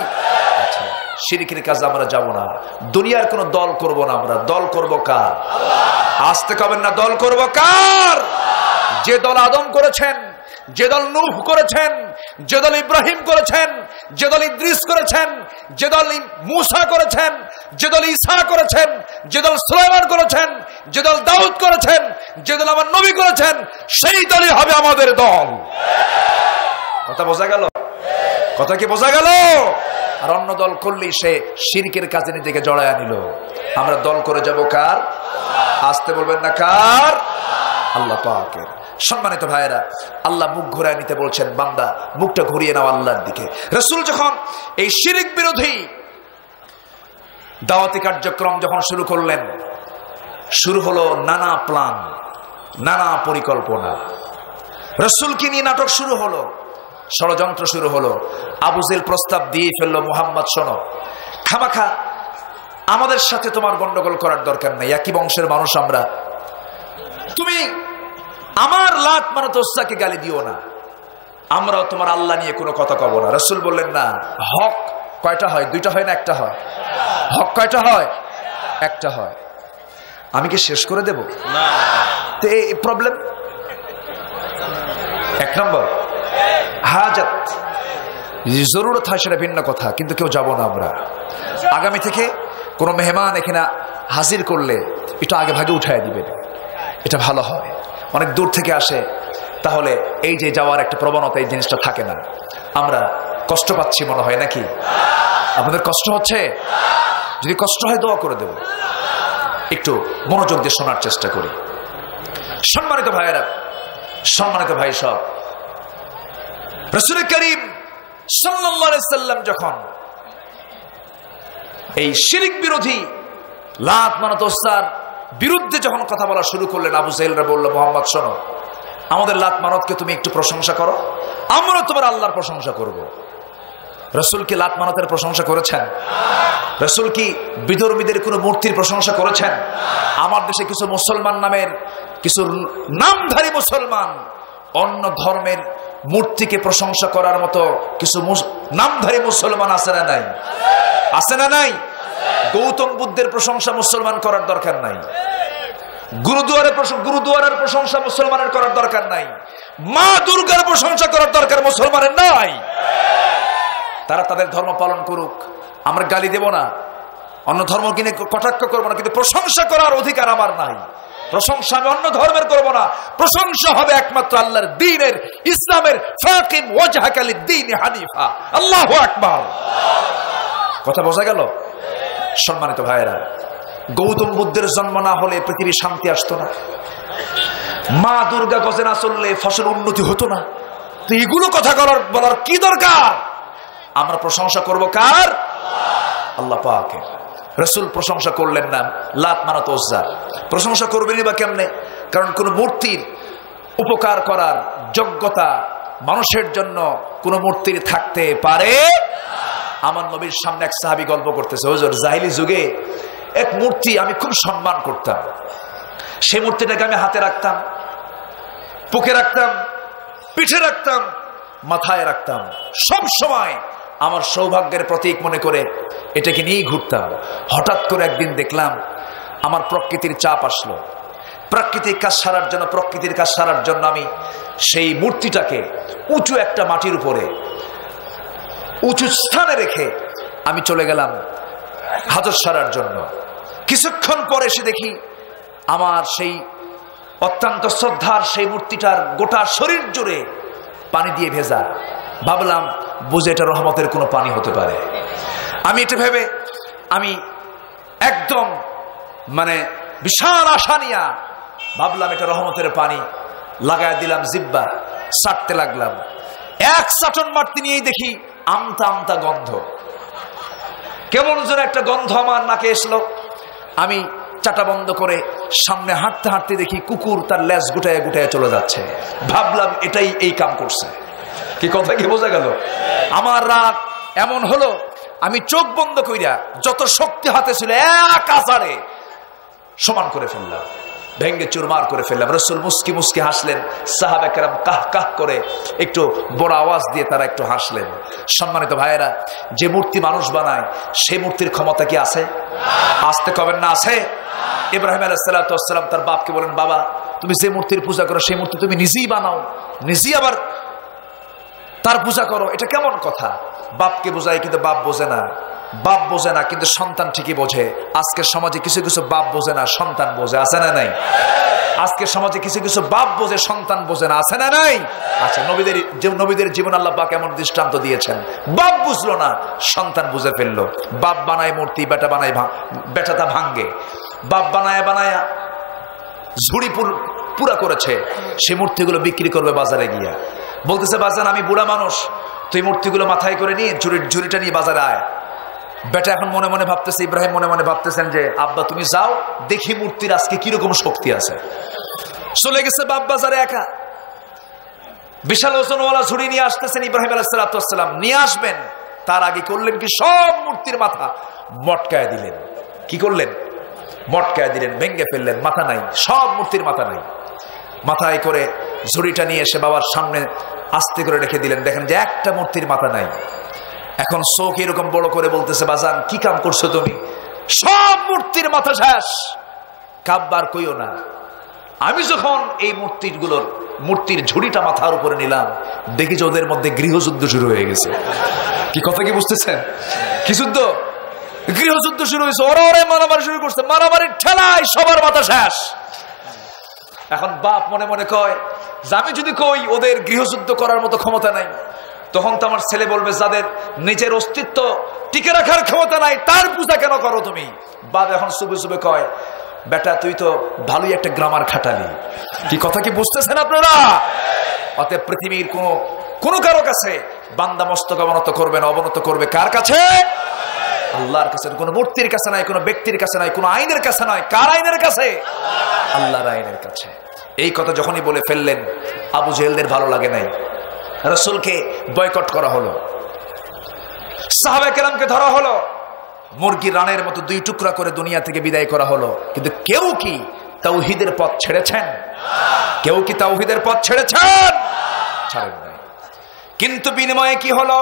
শিরকের কাজে আমরা যাব না। দুনিয়ার কোন দল করব না। আমরা দল করব কার? আসতে কবেন না, দল করব কার? যে দল আদম করেছেন, যে দল নূহ করেছেন, যে দল ইব্রাহিম করেছেন, যে দল ইদ্রিস করেছেন, যে দল মূসা করেছেন, যে দল ঈসা করেছেন, যে দল সুলাইমান করেছেন, যে দল দাউদ করেছেন, যে দল আমার নবী করেছেন, সেই দলই হবে আমাদের দল। কথা বোঝা গেল? কথা কি বোঝা গেল? আর অন্য দল করলেই সে শিরকের কাজে নিজেকে জড়ায় নিল। আমরা দল করে যাব কার? আসতে বলবেন না কার? আল্লাহ পাকের। সম্মানিত ভাইয়েরা, আল্লাহ মুখ ঘুরিয়ে নিতে বলছেন, বান্দা মুখটা ঘুরিয়ে নাও আল্লাহর দিকে। রাসূল যখন এই শিরক বিরোধী দাওয়াতি কার্যক্রম যখন শুরু করলেন, শুরু হলো নানা প্ল্যান, নানা পরিকল্পনা। রাসূলকে নিয়ে নাটক শুরু হলো, ষড়যন্ত্র শুরু হলো। আবু জেহেল প্রস্তাব দিয়ে ফেললো, মুহাম্মদ শোনো, খামাখা আমাদের সাথে তোমার গন্ডগোল করার দরকার নেই, একই বংশের মানুষ আমরা, তুমি আমার লাত মানত উজ্জাকে গালি দিও না, আমরাও তোমার আল্লাহ নিয়ে কোনো কথা কব না। রাসূল বললেন, না, হক কয়টা হয়? দুইটা হয় না একটা হয়? হক কয়টা হয়? একটা হয়। আমি কি শেষ করে দেব? না, এই প্রবলেম। এক নম্বর, হাজাত জরুরত হয় সেটা ভিন্ন কথা, কিন্তু কেউ যাব না আমরা। আগামী থেকে কোনো মেহমান এখানে হাজির করলে একটু আগে ভাগে উঠায় দিবেন, এটা ভালো হয়। অনেক দূর থেকে আসে, তাহলে এই যে যাওয়ার একটা প্রবণতা, এই জিনিসটা থাকে না। আমরা কষ্ট পাচ্ছি মনে হয় নাকি? আপনাদের কষ্ট হচ্ছে? যদি কষ্ট হয় দোয়া করে দেব, একটু মনোযোগ দিয়ে শোনার চেষ্টা করি। সম্মানিত ভাইয়েরা, সম্মানিত ভাই সব, রাসূল করিম সাল্লাল্লাহু আলাইহি সাল্লাম যখন এই শিরক বিরোধী লাত মানত উজ্জার বিরুদ্ধে যখন কথা বলা শুরু করলেন, আবু জেহেলরা বলল, মুহাম্মদ শোনো, আমাদের লাত মানতকে তুমি একটু প্রশংসা করো, আমরা তোমার আল্লাহর প্রশংসা করব। রাসূল কি লাত মানতের প্রশংসা করেছেন? রাসূল কি বিধর্মীদের কোনো মূর্তির প্রশংসা করেছেন? আমার দেশে কিছু মুসলমান নামের, কিছু নামধারী মুসলমান অন্য ধর্মের মূর্তিকে প্রশংসা করার মতো কিছু নামধারী মুসলমান আছে না নাই? আছে না নাই? গৌতম বুদ্ধের প্রশংসা মুসলমান করার দরকার নাই, গুরুদুয়ারের প্রশংসা মুসলমানের করার দরকার নাই, মা দুর্গার প্রশংসা করার দরকার মুসলমানের নাই। তারা তাদের ধর্ম পালন করুক, আমরা গালি দেব না, অন্য ধর্ম কিনে কটাক্ষ করবো না, কিন্তু প্রশংসা করার অধিকার আমার নাই। প্রশংসা আমি অন্য ধর্মের করব না, প্রশংসা হবে একমাত্র আল্লাহর দ্বীনের, ইসলামের। ফাকিম ওয়াজহাকা লিদ-দীনি হানিফা। আল্লাহু আকবার। কথা বোঝা গেল? সম্মানিত ভাইয়েরা, গৌতম বুদ্ধের জন্ম না হলে পৃথিবী শান্তি আসতো না, মা দুর্গা গজে না চললে ফসল উন্নতি হতো না। তো এগুলো কথা বলার কি দরকার? আমরা প্রশংসা করব কার? আল্লাহ পাকের। রাসূল প্রশংসা করলেন না লাত মানত উজ্জা। প্রশংসা করবেনই বা কেমনে? কারণ কোন মূর্তির উপকার করার যোগ্যতা মানুষের জন্য কোন মূর্তির থাকতে পারে? আমার নবীর সামনে এক সাহাবী গল্প করতেছে, হুজুর, জাহিলি যুগে এক মূর্তি আমি খুব সম্মান করতাম, সেই মূর্তিটাকে আমি হাতে রাখতাম, বুকে রাখতাম, পিঠে রাখতাম, মাথায় রাখতাম, সব সময় আমার সৌভাগ্যের প্রতীক মনে করে এটাকে নিয়েই ঘুরতাম। হঠাৎ করে একদিন দেখলাম আমার প্রকৃতির চাপ আসলো, প্রাকৃতিক কাজ সারার জন্য আমি সেই মূর্তিটাকে উঁচু একটা মাটির উপরে উঁচু স্থানে রেখে আমি চলে গেলাম হাজত সারার জন্য। কিছুক্ষণ পরে এসে দেখি আমার সেই অত্যন্ত শ্রদ্ধার সেই মূর্তিটার গোটা শরীর জুড়ে পানি দিয়ে ভেজা। ভাবলাম বুঝে এটা রহমতের কোনো পানি হতে পারে। আমি এটা ভেবে আমি একদম বিশাল আশা নিয়া ভাবলাম এটা রহমতের পানি, লাগায় দিলাম জিব্বা, চাটতে লাগলাম। এক চাটন মারতে নিয়েই দেখি আমতা আমতা গন্ধ, কেমন যেন একটা গন্ধ আমার নাকে এসলো। আমি চাটা বন্ধ করে সামনে হাঁটতে হাঁটতে দেখি কুকুর তার লেজ গুটায় গুটায় চলে যাচ্ছে। ভাবলাম এটাই এই কাম করছে। কি কথা কি বোঝা গেল? আমার রাগ এমন হলো, আমি চোখ বন্ধ কইরা যত শক্তি হাতে ছিল এক আছাড়ে সমান করে ফেললাম, ভেঙ্গে চুরমার করে ফেললাম। রাসূল মুস্কি মুস্কি হাসলেন, সাহাবা কেরাম কাহ কাহ করে একটু বড় আওয়াজ দিয়ে তারা একটু হাসলেন। সম্মানিত ভাইয়েরা, যে মূর্তি মানুষ বানায় সেই মূর্তির ক্ষমতা কি আছে? আসতে কবেন না আছে? ইব্রাহিম আলাইহিস সালাতু ওয়াস সালাম তার বাপকে বলেন, বাবা তুমি যে মূর্তির পূজা করো সেই মূর্তি তুমি নিজেই বানাও, নিজেই আবার তার পূজা করো, এটা কেমন কথা? বাপকে বোঝায় কিন্তু বাপ বোঝে না, বাপ বোঝে না কিন্তু সন্তান ঠিকই বোঝে। আজকের সমাজে কিছু কিছু বাপ বোঝে না, সন্তান বোঝে, আছে না নাই? আজকের সমাজে কিছু কিছু বাপ বোঝে, সন্তান বোঝে না, আছে না নাই? আচ্ছা, নবীদের জীবন আল্লাহ পাক এমন দৃষ্টান্ত দিয়েছেন, বাপ বুঝলো না, সন্তান বুঝে ফেললো। বাপ বানায় মূর্তি, বেটা বানায় বেটা তা ভাঙ্গে। বাপ বানায় ঝুড়ি পুরা করেছে, সে মূর্তিগুলো বিক্রি করবে বাজারে গিয়া। বলতেছে বাজান আমি বুড়া মানুষ, তুই মূর্তিগুলো মাথায় করে নিয়ে ঝুড়িটা নিয়ে বাজারে আয়। বেটা এখন মনে মনে ভাবতেছে, ইব্রাহিম মনে মনে ভাবতেছেন যে আব্বা তুমি যাও, দেখি মূর্তির আজকে কিরকম শক্তি আছে। চলে গেছে বাপ বাজারে একা, বিশাল ওজনওয়ালা ঝুড়ি নিয়ে আসতেছেন ইব্রাহিম আলাইহিস সালাম। নিয়ে আসবেন তার আগে করলেন কি, সব মূর্তির মাথা মটকায় দিলেন। কি করলেন? মটকায় দিলেন, ভেঙ্গে ফেললেন, মাথা নাই, সব মূর্তির মাথা নাই। মাথায় করে ঝুড়িটা নিয়ে এসে বাবার সামনে আস্তে করে রেখে দিলেন। দেখেন যে একটা মূর্তির মাথা নাই। এখন চোখ এরকম বড় করে বলতেছে বাজান কি কাম করছো তুমি, সব মূর্তির মাথা শেষ, কাব্বার কইও না। আমি যখন এই মূর্তির ঝুড়িটা মাথার উপরে নিলাম, দেখি যে ওদের মধ্যে গৃহযুদ্ধ শুরু হয়ে গেছে। কি কথা কি বুঝতেছেন? কি যুদ্ধ? গৃহযুদ্ধ শুরু হয়েছে। ওরা মারামারি শুরু করছে, মারামারির ঠেলায় সবার মাথা শেষ। এখন বাপ মনে মনে কয় যে আমি যদি কই ওদের গৃহযুদ্ধ করার মতো ক্ষমতা নাই, তখন তো আমার ছেলে বলবে যাদের নিজের অস্তিত্ব টিকে রাখার ক্ষমতা নাই তার পূজা কেন করো তুমি। বাপ এখন চুপে চুপে কয় বেটা তুই তো ভালোই একটা গ্রামার খাটালি। কি কথা কি বুঝতেছেন আপনারা? অতএব পৃথিবীর কোন কারো কাছে বান্দা মস্তক অবনত করবে না, অবনত করবে কার কাছে? আল্লাহর কাছে। কোন মূর্তির কাছে নাই, কোন ব্যক্তির কাছে নাই, কোন আইনের কাছে নয়। কার আইনের কাছে? আল্লাহর আইনের কাছে। এই কথা যখনই বলে ফেললেন, আবু জেহেলদের ভালো লাগে নাই। রাসূলকে বয়কট করা হলো, সাহাবায়ে কেরামকে ধরা হলো, মুরগির রানের মতো 2 টুকরা করে দুনিয়া থেকে বিদায় করা হলো। কিন্তু কেউ কি তাওহীদের পথ ছেড়েছেন? কেউ কি তাওহীদের পথ ছেড়েছেন? ছাড়েন নাই। কিন্তু বিনিময়ে কি হলো?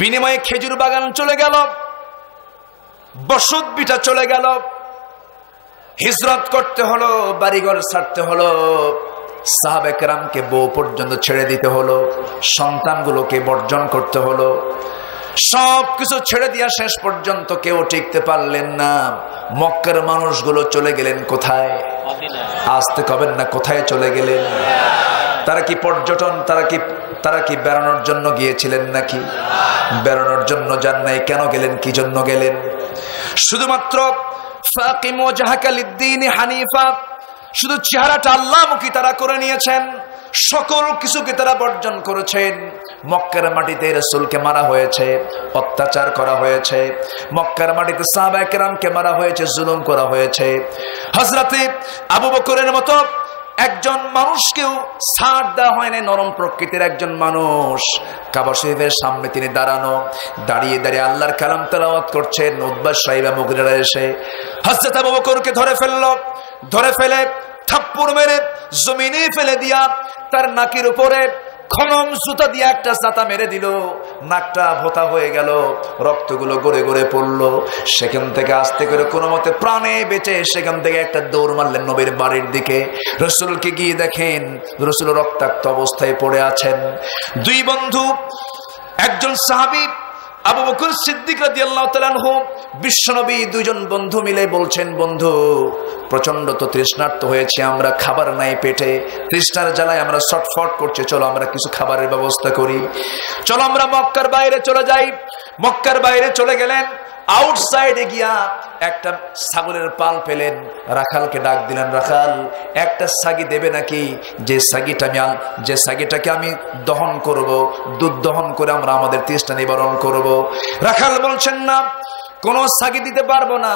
বিনিময়ে খেজুর বাগান চলে গেল, বসত বিটা চলে গেল, হিজরত করতে হলো, বাড়িঘর ছাড়তে হলো, সাহাবায়ে কেরামকে বউ পর্যন্ত ছেড়ে দিতে হলো, সন্তানগুলোকে বর্জন করতে হলো। সবকিছু ছেড়ে দিয়া শেষ পর্যন্ত কেউ টিকতে পারলেন না। মক্কার মানুষগুলো চলে গেলেন কোথায়? আসতে কবেন না, কোথায় চলে গেলেন? তারা কি পর্যটন, তারা কি বেড়ানোর জন্য গিয়েছিলেন নাকি? বেড়ানোর জন্য যান নাই। কেন গেলেন? কি জন্য গেলেন? শুধুমাত্র ফাকিম ওয়াজহাকা লিদ্দীন হানিফা, শুধু চেহারাটা আল্লাহমুখী তারা করে নিয়েছেন, সকল কিছুকে তারা বর্জন করেছেন। মক্কার মাটিতে রাসূলকে মারা হয়েছে, অত্যাচার করা হয়েছে, মক্কার মাটিতে সাহাবায়ে কেরামকে মারা হয়েছে, জুলুম করা হয়েছে। হযরতে আবু বকরের মতো একজন মানুষকেও ছাড় দেওয়া হয় না। নরম প্রকৃতির একজন মানুষ, কাবা শরীফের সামনে তিনি দাঁড়িয়ে আল্লাহর কালাম তেলাওয়াত করছেন। উতবা সাইবা মুগিরা এসে হযরত আবু বকরকে ধরে ফেলে থাপ্পড় মেরে জমিনে ফেলে দিয়া তার নাকের উপরে খনম জুতা দিয়ে একটা জাতা মেরে দিল। নাকটা ভোতা হয়ে গেল, রক্তগুলো গড়ে গড়ে পড়লো। সেখান থেকে আস্তে করে কোনো মতে প্রাণে বেঁচে সেখান থেকে একটা দৌড় মারলেন নবীর বাড়ির দিকে। রাসূলকে গিয়ে দেখেন রাসূল রক্তাক্ত অবস্থায় পড়ে আছেন। 2 বন্ধু, একজন সাহাবী আবু বকর সিদ্দিক রাদিয়াল্লাহু তাআলা আনহু, বিশ্বনবী, 2 জন বন্ধু মিলে বলছেন বন্ধু প্রচন্ড তো তৃষ্ণার্ত হয়েছে, আমরা খাবার নাই পেটে, তৃষ্ণার জ্বালায় আমরা ছটফট করছে, চলো আমরা কিছু খাবারের ব্যবস্থা করি, চলো আমরা মক্কার বাইরে চলে যাই। মক্কার বাইরে চলে গেলেন। আউটসাইডে গিয়া একটা ছাগলের পাল পেলেন, রাখালকে ডাক দিলেন, রাখাল একটা ছাগি দেবে নাকি, যে ছাগিটাকে আমি দহন করব, দুধ দহন করে আমরা আমাদের তৃষ্ণা নিবারণ করব। রাখাল বলছেন না, কোন ছাগি দিতে পারবো না,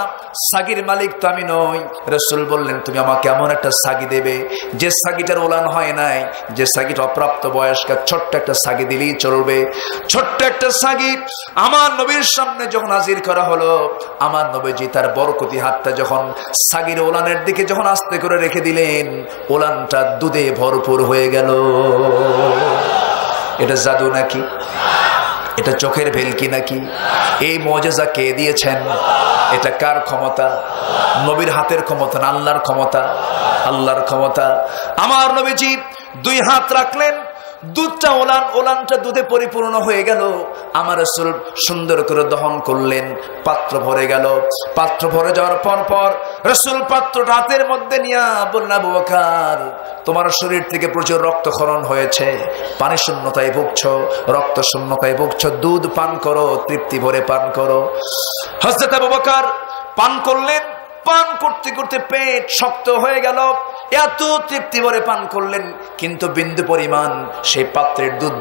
ছাগির মালিক তো আমি নই। রাসূল বললেন তুমি আমাকে এমন একটা ছাগি দেবে যে ছাগিটার ওলান হয় নাই, যে ছাগিটা অপ্রাপ্ত বয়স্ক, ছোট্ট একটা ছাগি দিলেই চলবে। ছোট্ট একটা ছাগি আমার নবীর সামনে যখন হাজির করা হলো, আমার নবীজি তার বরকতি হাতটা যখন ছাগির ওলানের দিকে যখন আস্তে করে রেখে দিলেন, ওলানটা দুধে ভরপুর হয়ে গেল। এটা জাদু নাকি? এটা চোখের ভেলকি নাকি? এই মুজিজা কে দিয়েছেন? এটা কার ক্ষমতা? নবীর হাতের ক্ষমতা না আল্লাহর ক্ষমতা? আল্লাহর ক্ষমতা। আমার নবীজি 2 হাত রাখলেন, দুধটা ওলানটা দুধে পরিপূর্ণ হয়ে গেল। আমার রাসূল সুন্দর করে দহন করলেন, পাত্র ভরে গেল। পাত্র ভরে যাওয়ার পর রাসূল পাত্রটা হাতের মধ্যে নিয়ে বললেন, আবু বকর তোমার শরীর থেকে প্রচুর রক্তক্ষরণ হয়েছে, পানি শূন্যতায় ভুগছো, রক্ত শূন্যতায় ভুগছো, দুধ পান করো, তৃপ্তি ভরে পান করো। হযরত আবু বকর পান করলেন, পান করতে করতে পেট শক্ত হয়ে গেল, এত তৃপ্তি ভরে পান করলেন, কিন্তু বিন্দু পরিমাণ সেই পাত্রের দুধ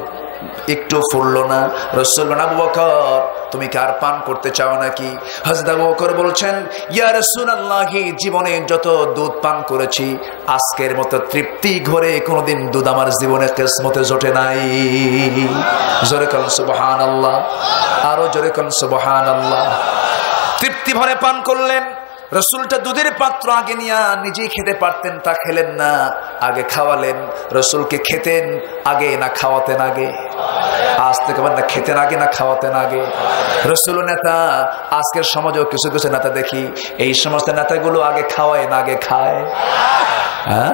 একটু ফুললো না। রাসূল বলেন, আবু বকর তুমি কি আর পান করতে চাও নাকি? হযরত আবু বকর বলছেন, ইয়া রাসূলুল্লাহ, জীবনে যত দুধ পান করেছি আজকের মতো তৃপ্তি ঘরে কোনোদিন দুধ আমার জীবনে কিসমতে জোটে নাই। জোরে বলেন সুবহানাল্লাহ, আরো জোরে বলেন সুবহানাল্লাহ। তৃপ্তি ভরে পান করলেন। রসুলটা দুধের পাত্র আগে নিয়ে নিজেই খেতে পারতেন, তা খেলেন না, আগে খাওয়ালেন। রসুলকে খেতেন আগে না খাওয়াতেন আগে? আজ থেকে না খেতেন আগে না খাওয়াতেন আগে? রসুল নেতা, আজকের সমাজেও কিছু কিছু নেতা দেখি এই সমস্ত নেতাগুলো আগে খাওয়ায় না আগে খায়। হ্যাঁ,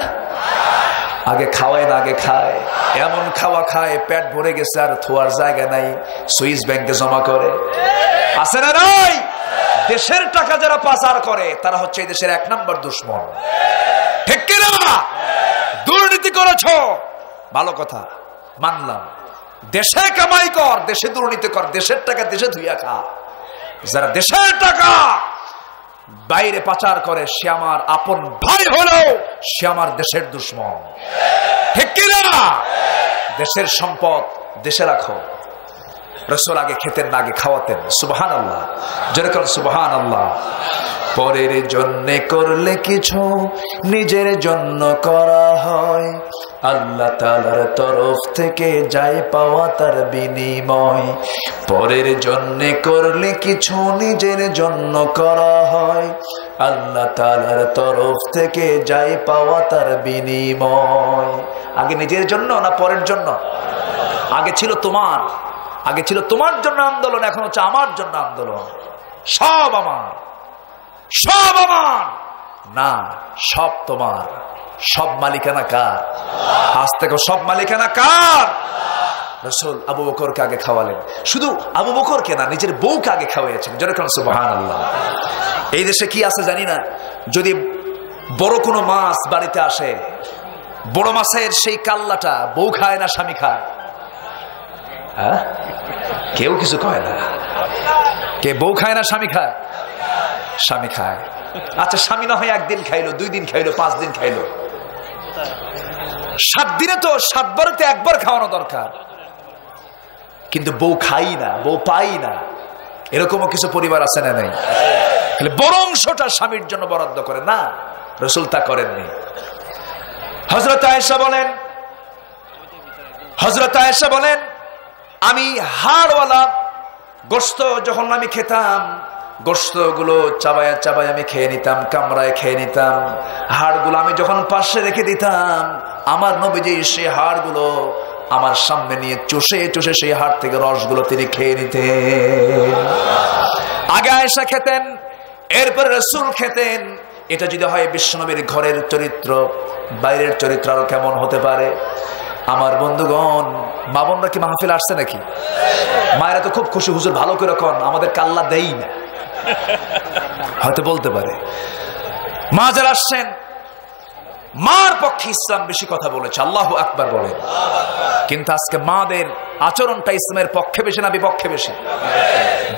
আগে খাওয়ায় না আগে খায়। এমন খাওয়া খায় পেট ভরে গেছে আর থোয়ার জায়গা নাই, সুইস ব্যাংকে জমা করে। আছে না নাই? দেশের টাকা যারা পাচার করে তারা হচ্ছে এই দেশের 1 নম্বর দুশমন। ঠিক কিনা? দুর্নীতি করেছ, ভালো কথা মানলাম, দেশে কামাই কর, দেশে দুর্নীতি কর, দেশের টাকা দেশে ধুইয়া খা। যারা দেশের টাকা বাইরে পাচার করে সে আমার আপন ভাই হলেও সে আমার দেশের দুশমন। ঠিক কিনা? দেশের সম্পদ দেশে রাখো। রাসূল আগে খেতেন না আগে খাওয়াতেন। সুবহানাল্লাহ, যেরকম সুবহানাল্লাহ। পরের জন্য করলে কিছু নিজের জন্য করা হয়, আল্লাহ তাআলার তরফ থেকে যায় পাওয়া তার বিনিময়। পরের জন্য করলে কিছু নিজের জন্য করা হয়, আল্লাহ তাআলার তরফ থেকে যায় পাওয়া তার বিনিময়। আগে নিজের জন্য না পরের জন্য? আগে ছিল তোমার, আগে ছিল তোমার জন্য আন্দোলন, এখন হচ্ছে আমার জন্য আন্দোলন। সব আমার, সব আমার না, সব তোমার। সব মালিকানা কার? আজ থেকে সব মালিকানা কার? রাসূল আবু বকরকে আগে খাওয়ালেন। শুধু আবু বকরকে না, নিজের বউকে আগে খাওয়াইছেন। যেরকম সুবহানাল্লাহ। এই দেশে কি আছে জানি না, যদি বড় কোনো মাছ বাড়িতে আসে, বড় মাছের সেই কাল্লাটা বউ খায় না স্বামী খায়? হ্যাঁ, কেউ কিছু কয় না। কে বউ খায় না স্বামী খায়? স্বামী খায়। আচ্ছা, স্বামী না হয় 1 দিন খাইলো, 2 দিন খাইলো, 5 দিন খাইলো, 7 দিনে তো 7 বারেতে 1 বার খাওয়ানো দরকার, কিন্তু বউ খাই না, বউ পাই না। এরকমও কিছু পরিবার আছে না নাই? বড় অংশটা স্বামীর জন্য বরাদ্দ করে না, রাসূল তা করেননি। হযরত আয়েশা বলেন, আমি হাড়ওয়ালা গোশত যখন আমি খেতাম, গোশতগুলো চাবায়া চাবায় আমি খেয়ে নিতাম, কামড়ায় খেয়ে নিতাম। হাড়গুলো আমি যখন পাশে রেখে দিতাম, আমার নবীজি সেই হাড়গুলো আমার সামনে নিয়ে চষে চষে সেই হাড় থেকে রসগুলো তিনি খেয়ে নিতেন। আগে আয়েশা খেতেন, এরপর রাসূল খেতেন। এটা যদি হয় বিশ্বনবীর ঘরের চরিত্র, বাইরের চরিত্র আরো কেমন হতে পারে? আমার বন্ধুগণ, মা বোনরা কি মাহফিল আসছে নাকি? মায়েরা তো খুব খুশি, হুজুর ভালো করে কন, আমাদের কাল্লা দেই না, হয়তো বলতে পারে। মা যারা আসছেন, মার পক্ষে ইসলাম বেশি কথা বলেছে, আল্লাহু আকবার বলেন। কিন্তু আজকে মাদের আচরণটা ইসলামের পক্ষে বেশি না বিপক্ষে বেশি?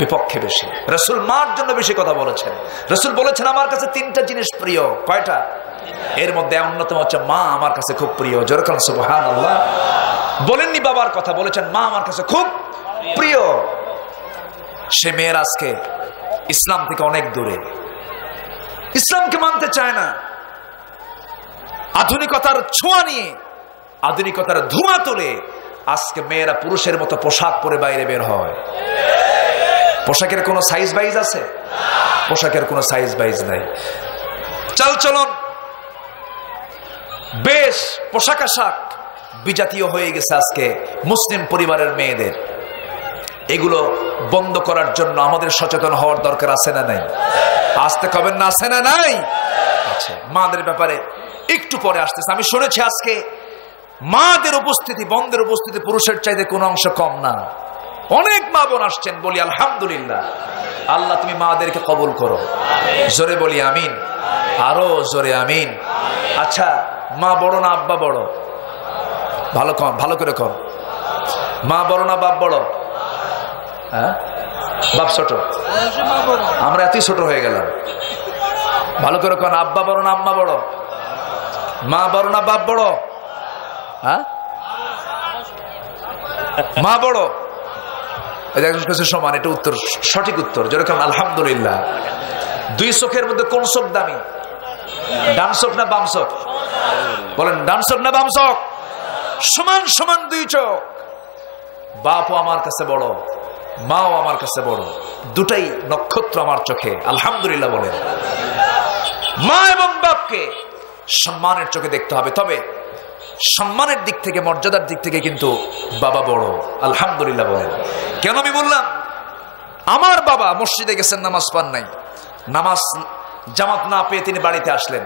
বিপক্ষে বেশি। রাসূল মার জন্য বেশি কথা বলেছেন। রাসূল বলেছেন, আমার কাছে 3টা জিনিস প্রিয়। কয়টা? এর মধ্যে অন্যতম হচ্ছে মা আমার কাছে খুব প্রিয়। যেরকম সুবহানাল্লাহ। বলেননি বাবার কথা, বলেছেন মা আমার কাছে খুব প্রিয়। সে মেয়ের আজকে ইসলাম থেকে অনেক দূরে, ইসলামকে মানতে চায় না। আধুনিকতার ছোঁয়া নিয়ে, আধুনিকতার ধোঁয়া তোলে আজকে মেয়েরা পুরুষের মতো পোশাক পরে বাইরে বের হয়। পোশাকের কোনো সাইজ বাইজ আছে? পোশাকের কোনো সাইজ বাইজ নাই। চালচলন বেশ, পোশাক আশাক বিজাতীয় হয়ে গেছে আজকে মুসলিম পরিবারের মেয়েদের। এগুলো বন্ধ করার জন্য আমাদের সচেতন হওয়ার দরকার আছে না নাই? আসতে কবেন না, আছে না নাই? আচ্ছা, মাদের ব্যাপারে একটু পরে আসতেছে। আমি শুনেছি আজকে মাদের উপস্থিতি, বন্ধের উপস্থিতি পুরুষের চাইতে কোনো অংশ কম না। অনেক মা বোন আসছেন, বলি আলহামদুলিল্লাহ। আল্লাহ তুমি মাদেরকে কবুল করো। জোরে বলি আমিন, আরো জোরে আমিন। আচ্ছা, মা বড় না আব্বা বড়? ভালো কন, ভালো করে কন। মা বড় না বাপ বড়? হ্যাঁ, বাপ ছোট। আমরা এতই ছোট হয়ে গেলাম। ভালো করে কোন, আব্বা বড় না আম্মা বড়? মা বড় না বাপ বড়? হ্যাঁ, মা বড়। সমান, এটা উত্তর, সঠিক উত্তর। যেরকম আলহামদুলিল্লাহ। দুই চোখের মধ্যে কোন চোখ দামি? ডান চোখ না বাম চোখ? বলেন, ডান চোখ না বাম চোখ? সমান সমান দুই চোখ। বাপও আমার কাছে বড়, মাও আমার কাছে বড়, দুটাই নক্ষত্র আমার চোখে। আলহামদুলিল্লাহ বলেন। মা এবং বাপকে সম্মানের চোখে দেখতে হবে। তবে সম্মানের দিক থেকে, মর্যাদার দিক থেকে কিন্তু বাবা বড়। আলহামদুলিল্লাহ বলেন। কেন আমি বললাম? আমার বাবা মসজিদে গেছেন, নামাজ পান নাই, নামাজ জামাত না পেয়ে তিনি বাড়িতে আসলেন।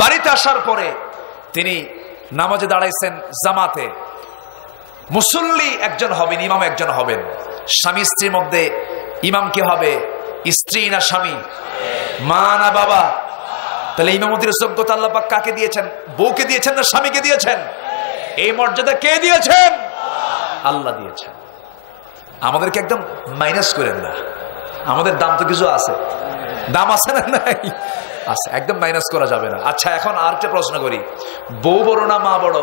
বাড়িতে আসার পরে তিনি নামাজে দাঁড়াইছেন জামাতে। মুসল্লি একজন হবেন, ইমাম একজন হবেন। স্বামী স্ত্রীর মধ্যে ইমাম কে হবে? স্ত্রী না স্বামী? মা না বাবা? তাহলে ইমামতির যোগ্যতা আল্লাহ পাক কাকে দিয়েছেন? বউকে দিয়েছেন না স্বামীকে দিয়েছেন? এই মর্যাদা কে দিয়েছেন? আল্লাহ দিয়েছেন। আমাদেরকে একদম মাইনাস করেন না, আমাদের দাম তো কিছু আছে, দাম আছে না? নাই আছে, একদম মাইনাস করা যাবে না। আচ্ছা, এখন আরেকটা প্রশ্ন করি, বউ বড় না মা বড়?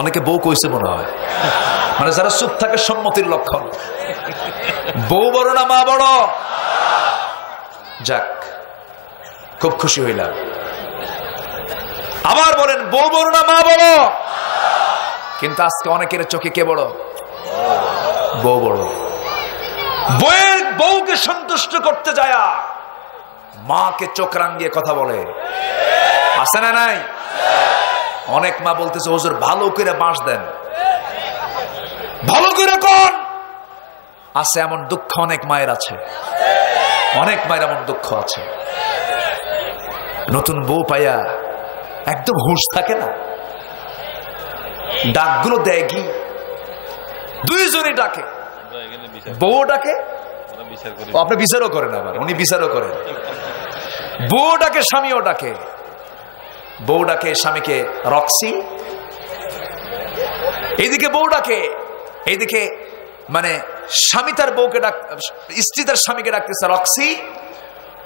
অনেকে বউ কইছে মনে হয়, মানে যারা চুপ থাকে সম্মতির লক্ষণ। বউ বড় না মা বড়? যাক, খুব খুশি হইলাম। আবার বলেন, বউ বড় না মা বড়? কিন্তু আজকে অনেকের চোখে কে বড়? বউ বড়। বউকে সন্তুষ্ট করতে যায় মাকে চোখ রাঙিয়ে কথা বলে। আছে না নাই? অনেক মা বলতেছে, হুজুর ভালো করে বাঁশ দেন, ভালো করে কোন। আছে এমন দুঃখ অনেক মায়ের আছে, অনেক মায়ের এমন দুঃখ আছে। নতুন বউ পাইয়া একদম হুঁশ থাকে না, ডাকগুলো দেয় কি? দুইজনই ডাকে, বউ ডাকে, আপনি বিচারও করেন, আবার উনি বিচারও করেন। বউ ডাকে, স্বামীও ডাকে। বউ ডাকে স্বামীকে রক্সি, এইদিকে বউ ডাকে, এইদিকে মানে স্বামী তার বউকে ডাক, স্ত্রী তার স্বামীকে ডাকতেছে রক্সি,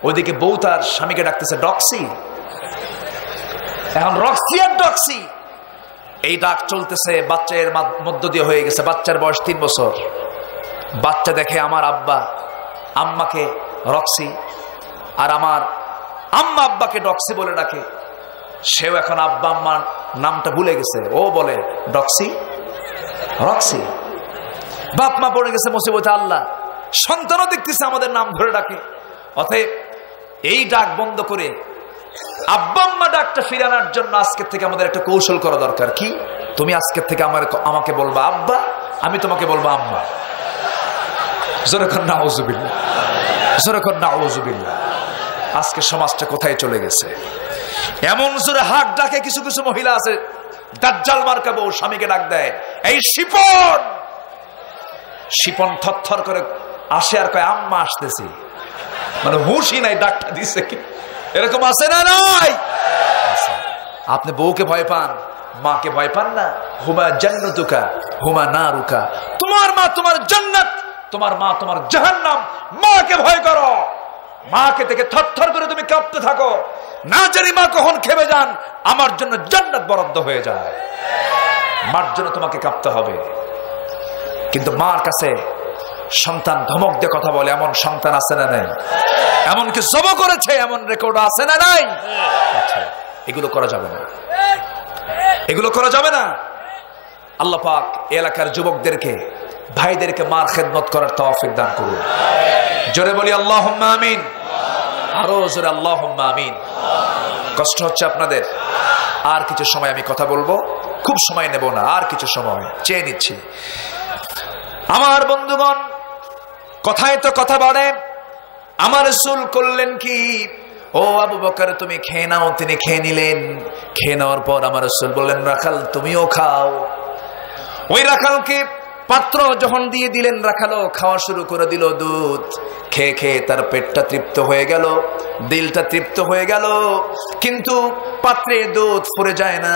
ওইদিকে বউ তার স্বামীকে ডাকতেছে ডক্সি। এখন রক্সি আর ডক্সি এই ডাক চলতেছে, বাচ্চার মধ্য দিয়ে হয়ে গেছে। বাচ্চার বয়স 3 বছর। বাচ্চা দেখে আমার আব্বা আম্মাকে রক্সি, আর আমার আম্মা আব্বাকে ডক্সি বলে ডাকে। সেও এখন আব্বা আম্মার নামটা ভুলে গেছে, ও বলে ডক্সি রক্সি। বাপ মা পড়ে গেছে মুসিবতে, আল্লাহ সন্তানও দেখতেছে আমাদের নাম ধরে ডাকে। অতএব এই ডাক বন্ধ করে আব্বা আম্মা ডাকটা ফিরানোর জন্য আজকের থেকে আমাদের একটা কৌশল করা দরকার। কি? তুমি আজকের থেকে আমাকে বলবা আব্বা, আমি তোমাকে বলবো আম্মা। জোরেখন নাউজুবিল্লাহ, জোরেখন নাউজুবিল্লাহ। আজকে সমাজটা কোথায় চলে গেছে? এমন জোরে হাত ডাকে কিছু কিছু মহিলা আছে, দাজ্জাল মার্কা বউ স্বামীকে ডাক দেয়, এই শিপন। শিপন থরথর করে আসে আর কয় আম্মা আসতেছি, মানে হুঁশই নাই ডাকটা দিছে কি। এরকম আছে না নাই? আপনি বউকে ভয় পান, মাকে ভয় পান না? হুমা জান্নাতুকা হুমা নারুকা। তোমার মা তোমার জান্নাত, তোমার মা তোমার জাহান্নাম। মাকে ভয় করো, মাকে থেকে থরথর করে তুমি কাঁপতে থাকো। না জানি মা কখন খেপে যান, আমার জন্য জান্নাত বরাদ্দ হয়ে যায়। মার জন্য তোমাকে কাঁপতে হবে। কিন্তু মার কাছে সন্তান ধমক দিয়ে কথা বলে, এমন সন্তান আছে না নাই? এমনকি জব করেছে, এমন রেকর্ড আছে না নাই? আচ্ছা, এগুলো করা যাবে না, এগুলো করা যাবে না। আল্লাহ পাক এলাকার যুবকদেরকে, ভাইদেরকে মার খেদমত করার তৌফিক দান করুন। জোরে বলি আল্লাহুম্মা আমিন, আরো জোরে আল্লাহুম্মা আমিন। কষ্ট হচ্ছে আপনাদের? আর কিছু সময় আমি কথা বলবো, খুব সময় নেব না, আর কিছু সময় চেয়ে নিচ্ছি। আমার বন্ধুগণ, কথায় তো কথা বাড়ে। আমার রাসূল করলেন কি? ও আবু বকর, তুমি খেয়ে নাও। তিনি খেয়ে নিলেন। খেয়ে নেওয়ার পর আমার রাসূল বললেন, রাখাল তুমিও খাও। ওই রাখালকে পাত্র যখন দিয়ে দিলেন, রাখালও খাওয়া শুরু করে দিল দুধ। খেয়ে খেয়ে তার পেটটা তৃপ্ত হয়ে গেল, দিলটা তৃপ্ত হয়ে গেল, কিন্তু পাত্রে দুধ ফুরে যায় না।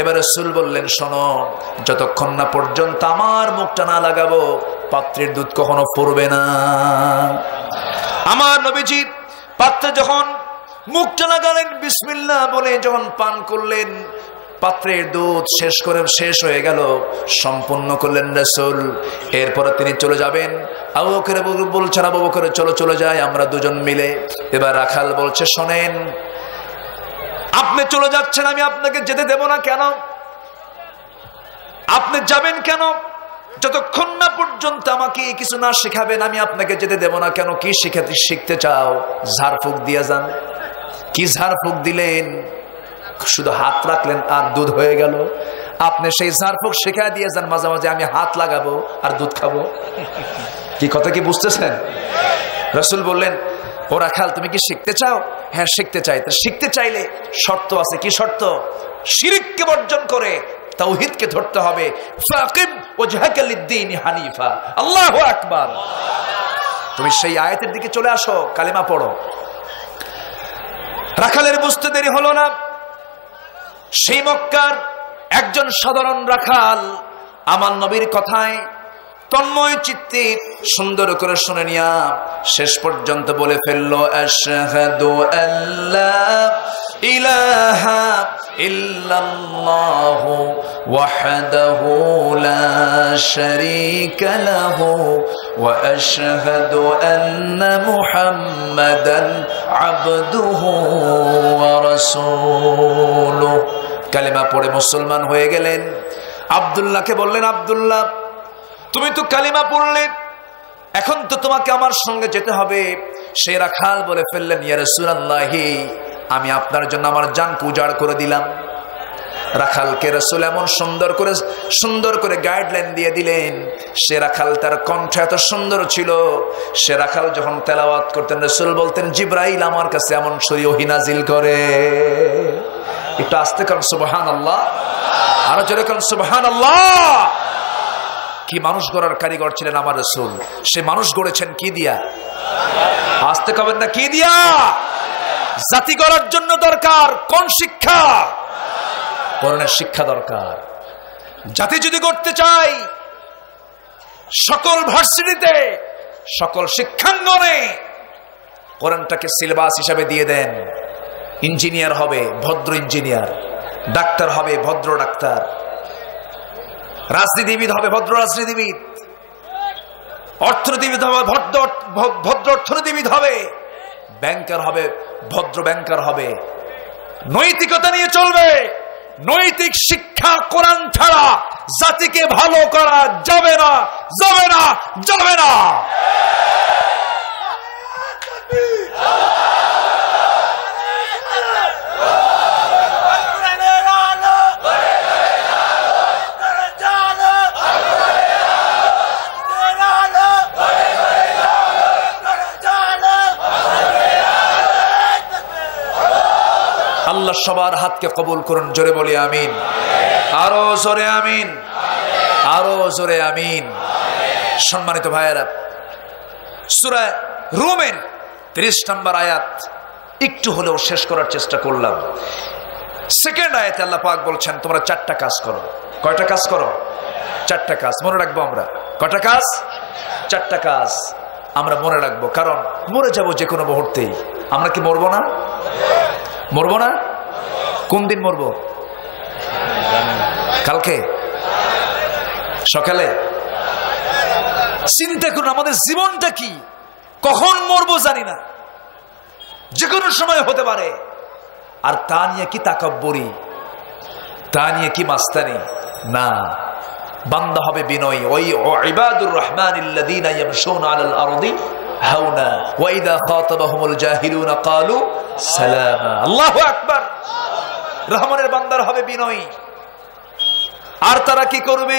এবার রাসূল বললেন, শোনো, যতক্ষণ না পর্যন্ত আমার মুখটা না লাগাবো, পাত্রের দুধ কখনো ফুরবে না। আমার নবীজি পাত্রে যখন মুখটা লাগালেন, বিসমিল্লাহ বলে যখন পান করলেন, পাত্রের দুধ শেষ হয়ে গেল, সম্পূর্ণ করলেন রাসূল। এরপরে তিনি চলে যাবেন। আবু বকর বলছেন, আবু বকর চলে যাই আমরা দুজন মিলে। এবার রাখাল বলছে, শোনেন, আপনি চলে যাচ্ছেন, আমি আপনাকে যেতে দেব না। কেন আপনি যাবেন? কেন? যতক্ষণ না পর্যন্ত আমাকে কিছু না শেখাবেন আমি আপনাকে যেতে দেব না। কেন? কি শিখতে চাও? ঝাড়ফুঁক দিয়ে যান। কি ঝাড়ফুঁক দিলেন? শুধু হাত রাখলেন আর দুধ হয়ে গেল। আপনি সেই ঝাড়ফুঁক শেখায় দিয়ে যান, মাঝে মাঝে আমি হাত লাগাবো আর দুধ খাবো। কি কথা কি বুঝতেছেন? রাসূল বললেন, ও রাখাল, তুমি কি শিখতে চাও? হ্যাঁ শিখতে চাই। তো শিখতে চাইলে শর্ত আছে। কি শর্ত? শিরককে বর্জন করে তাওহীদকে ধরতে হবে। ফাকিম ওয়াজহাকা লিদ-দীন হানিফা। আল্লাহু আকবার। তুমি সেই আয়াতের দিকে চলে আসো, কালেমা পড়ো। রাখালের বুঝতে দেরি হলো না। সেই মক্কার একজন সাধারণ রাখাল আমার নবীর কথায় তন্ময় চিত্তে সুন্দর করে শুনে নিয়া শেষ পর্যন্ত বলে ফেললো, আশহাদু আল্লা ইলাহা ইল্লাল্লাহু ওয়াহদাহু লা শারীকা লাহু ওয়া আশহাদু আন্না মুহাম্মাদান আবদুহু ওয়া রাসূলুহু। কালেমা পড়ে মুসলমান হয়ে গেলেন। আব্দুল্লাহকে বললেন, আব্দুল্লাহ, তুমি তো কালিমা পড়লে, এখন তো তোমাকে আমার সঙ্গে যেতে হবে। সে রাখাল বলে ফেললেন, ইয়া রাসূলুল্লাহ, আমি আপনার জন্য আমার জান উজাড় করে দিলাম। রাখালকে রাসূল এমন সুন্দর করে গাইডলাইন দিয়ে দিলেন। সে রাখাল, তার কণ্ঠ এত সুন্দর ছিল। সে রাখাল যখন তেলাওয়াত করতেন, রাসূল বলতেন, জিবরাইল আমার কাছে এমন ওহী নাজিল করে। একটু আস্তে করেন সুবহানাল্লাহ, আরো জোরে করেন সুবহানাল্লাহ। কি মানুষ গড়ার কারিগর ছিলেন আমার রাসূল। সে মানুষ গড়েছেন কি দিয়া? আস্তে কবেন না, কি দিয়া? জাতি গড়ার জন্য দরকার কোন শিক্ষা? কোরআনের শিক্ষা দরকার। জাতি যদি গড়তে চাই, সকল ভার্সিটিতে, সকল শিক্ষাঙ্গনে কোরআনটাকে সিলেবাস হিসাবে দিয়ে দেন। ইঞ্জিনিয়ার হবে ভদ্র ইঞ্জিনিয়ার, ডাক্তার হবে ভদ্র ডাক্তার, রাজনীতিবিদ হবে ভদ্র রাজনীতিবিদ, অর্থনীতিবিদ হবে ভদ্র অর্থনীতিবিদ হবে, ব্যাংকার হবে ভদ্র ব্যাংকার হবে। নৈতিকতা নিয়ে চলবে। নৈতিক শিক্ষা কোরআন ছাড়া জাতিকে ভালো করা যাবে না, যাবে না, যাবে না। আল্লাহ সবার হাতকে কবুল করুন। জোরে বলি আমিন। আরো জোরে আমিন, আরো জোরে আমিন। সম্মানিত ভাইয়েরা, সূরা রুমের 30 নম্বর আয়াত একটু হলেও শেষ করার চেষ্টা করলাম। সেকেন্ড আয়াতে আল্লাহ পাক বলছেন, তোমরা 4টা কাজ করো। কয়টা কাজ করো? 4টা কাজ মনে রাখবো আমরা। কয়টা কাজ? 4টা কাজ আমরা মনে রাখবো, কারণ মরে যাব যে কোনো মুহূর্তেই। আমরা কি মরবো না? মরবো না? কোন দিন মরবো? কালকে সকালে? চিন্তা করুন, আমাদের জীবনটা কি? কখন মরবো জানি না, যে কোনো সময় হতে পারে। আর তা নিয়ে কি তাকাব্বুরি, তা নিয়ে কি মাস্তানি? না, বান্দা হবে বিনয়ী। ওই ইবাদুর রহমানিল্লাযীনা ইয়ামশুনা আলাল আরদি হাওনা ওয়া ইযা খাতাবাহুমুল জাহিলুনা ক্বালু সালামা। আল্লাহু আকবার। রহমানের বান্দার হবে বিনয়ী। আর তারা কি করবে?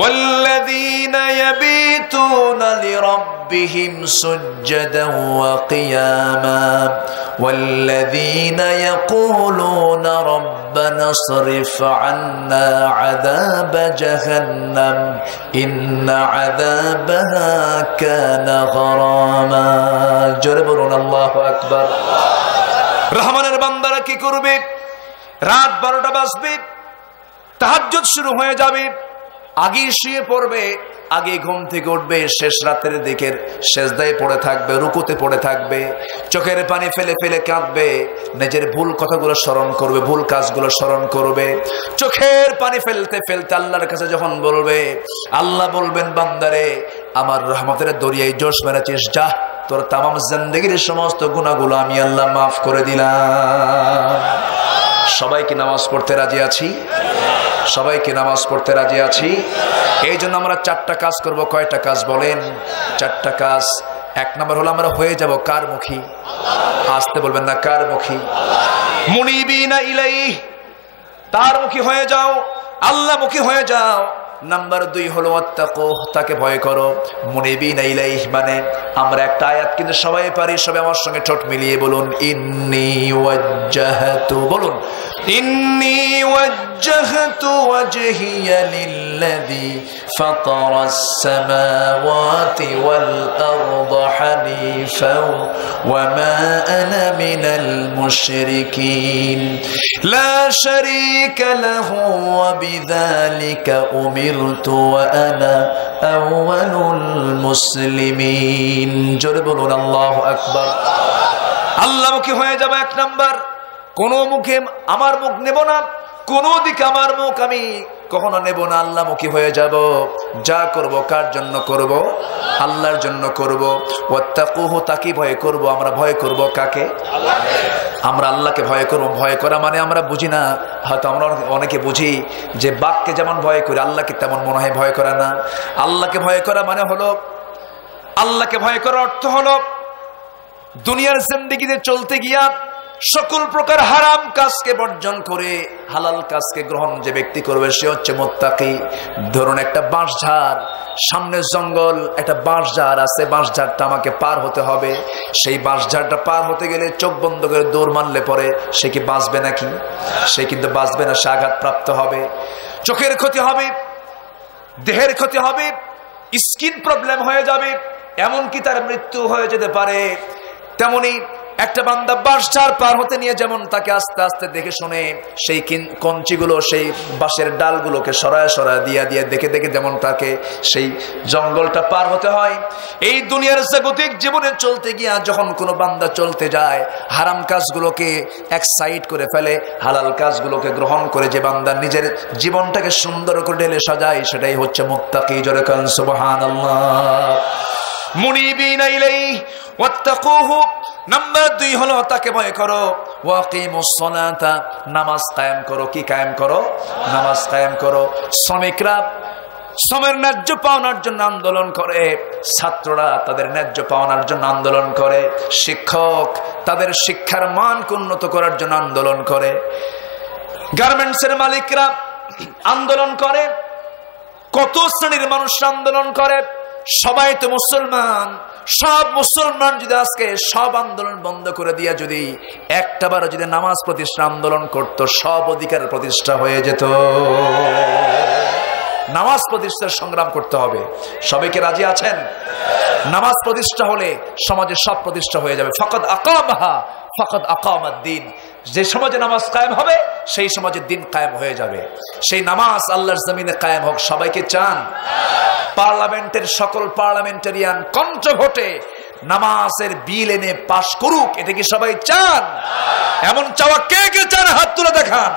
والذين يبيتون لربهم سجدا وقياما والذين يقولون ربنا اصرف عنا عذاب جهنم إن عذابها كان غراما جربون الله أكبر রহমানের বান্দারা কি করবে? রাত 12টা বাজবে, তাহাজ্জুদ শুরু হয়ে যাবে, আগে শুয়ে পড়বে, আগে ঘুম থেকে উঠবে, শেষ রাতের দিকের সেজদায় পড়ে থাকবে, রুকুতে পড়ে থাকবে, চোখের পানি ফেলে ফেলে কাঁদবে, নিজের ভুল কথাগুলো স্মরণ করবে, ভুল কাজগুলো স্মরণ করবে, চোখের পানি ফেলতে ফেলতে আল্লাহর কাছে যখন বলবে, আল্লাহ বলবেন বান্দারে আমার রহমতের দরিয়ায় জোশ মেরেছিস, যা তোর তামাম জিন্দেগির সমস্ত গুনাহগুলো আমি আল্লাহ মাফ করে দিলাম। সবাইকে নামাজ পড়তে রাজি আছি? সবাইকে নামাজ পড়তে রাজি আছি? এই জন্য আমরা 4টা কাজ করব। কয়টা কাজ বলেন? 4টা কাজ। 1 নম্বর হলো আমরা হয়ে যাব কার মুখী? আসতে বলবেন না, কার মুখী? মুনিবিনা ইলাইহি, তার মুখী হয়ে যাও, আল্লাহ মুখী হয়ে যাও। নাম্বার 2 হলো ওয়াত্তাকুহ, তাকে ভয় করো। মুনিবিনা ইলাইহি মানে আমরা একটা আয়াত কিন্তু সবাই পারি, সবাই আমার সঙ্গে ঠোঁট মিলিয়ে বলুন, ইন্নী ওয়াজ্জাহতু, বলুন ইন্নী ওয়াজ্জাহতু ওয়াজহিয়া লিল্লাযী ফাতারাস সামাওয়াতি ওয়াল আরদা হানিফাও ওয়া মা আনা মিনাল মুশরিকিন লা শারীকা লাহু ওয়া বিযালিকা উমিরতু ওয়া আনা আউয়ালুল মুসলিমিন। জোরে বলুন আল্লাহু আকবার। আল্লাহমুখী হয়ে যাবে 1 নাম্বার। কোন মুখে আমার মুখ নেব না, কোন দিকে আমার মুখ আমি কখনো নেব না, আল্লাহমুখী হয়ে যাব। যা করব কার জন্য করব? আল্লাহর জন্য করব। ওয়াত্তাকুহু, তাকে ভয় করব। আমরা ভয় করব কাকে? আমরা আল্লাহকে ভয় করব। ভয় করা মানে আমরা বুঝি না, হয়তো আমরা অনেকে বুঝি যে বাঘকে যেমন ভয় করি আল্লাহকে তেমন মনে হয় ভয় করা না। আল্লাহকে ভয় করা মানে হলো, আল্লাহকে ভয় করার অর্থ হলো দুনিয়ার জিন্দেগিতে চলতে গিয়া সকল প্রকার হারাম কাজকে বর্জন করে হালাল কাজকে গ্রহণ যে ব্যক্তি করবে সে হচ্ছে মুত্তাকি। ধরুন একটা বাঁশঝাড়, সামনে জঙ্গল, একটা বাঁশঝাড় আছে, বাঁশঝাড়টা আমাকে পার হতে হবে। সেই বাঁশঝাড়টা পার হতে গেলে চোখ বন্ধ করে দৌড় মারলে পরে সে কি বাঁচবে নাকি? সে কিন্তু বাঁচবে না, সে আঘাতপ্রাপ্ত হবে, চোখের ক্ষতি হবে, দেহের ক্ষতি হবে, স্কিন প্রবলেম হয়ে যাবে, এমনকি তার মৃত্যু হয়ে যেতে পারে। তেমনি একটা বান্দা বাঁশঝাড় পার হতে নিয়ে যেমন তাকে আস্তে আস্তে দেখে শুনে সেই কঞ্চিগুলো, সেই বাঁশের ডালগুলোকে সরায় সরায় দিয়া দিয়ে দেখে দেখে যেমন তাকে সেই জঙ্গলটা পার হতে হয়, এই দুনিয়ার জাগতিক জীবনে চলতে গিয়া যখন কোনো বান্দা চলতে যায় হারাম কাজগুলোকে এক সাইড করে ফেলে, হালাল কাজগুলোকে গ্রহণ করে যে বান্দা নিজের জীবনটাকে সুন্দর করে ঢেলে সাজায়, সেটাই হচ্ছে মুত্তাকি। জোরে কান সুবহানাল্লাহ। মুনিবিনা ইলাইহি ওয়াত্তাকুহু, নাম্বার 2 হলো তাকে ভয় করো। ওয়াকিমুস সালাতা, নামাজ কায়েম করো। কি কায়েম করো? নামাজ কায়েম করো। শ্রমিকরা শ্রমের ন্যায্য পাওনার জন্য আন্দোলন করে, ছাত্ররা তাদের ন্যায্য পাওনার জন্য আন্দোলন করে, শিক্ষক তাদের শিক্ষার মানকে উন্নত করার জন্য আন্দোলন করে, গার্মেন্টসের মালিকরা আন্দোলন করে, কত শ্রেণীর মানুষ আন্দোলন করে। সবাই তো মুসলমান, সব মুসলমান যদি আজকে সব আন্দোলন বন্ধ করে দিয়া যদি একটাবারও যদি নামাজ প্রতিষ্ঠা আন্দোলন করত, সব অধিকার প্রতিষ্ঠা হয়ে যেত। নামাজ প্রতিষ্ঠার সংগ্রাম করতে হবে। সবাইকে রাজি আছেন? নামাজ প্রতিষ্ঠা হলে সমাজে সব প্রতিষ্ঠা হয়ে যাবে। ফাকাদ আকামাহা ফাকাদ আকামাদ-দ্বীন, যে সমাজে নামাজ কায়েম হবে সেই সমাজে দিন কায়েম হয়ে যাবে। সেই নামাজ আল্লাহর জমিনে কায়েম হোক। সবাইকে চান? পার্লামেন্টের সকল পার্লামেন্টারিয়ান কণ্ঠভোটে নামাজের বিল এনে পাশ করুক, এটা কি সবাই চান? এমন চাওয়া কে কে চান? হাত তুলে দেখান।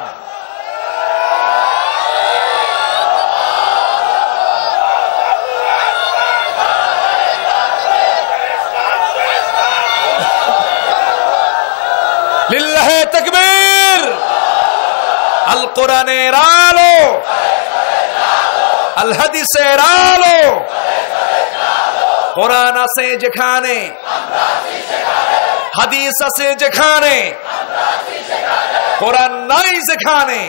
লিল্লাহে তাকবীর। আল কোরআনের আলো, আল হাদিসের আলো। কোরআন আছে যেখানে, হাদিস আছে যেখানে, কোরআন নাই যেখানে,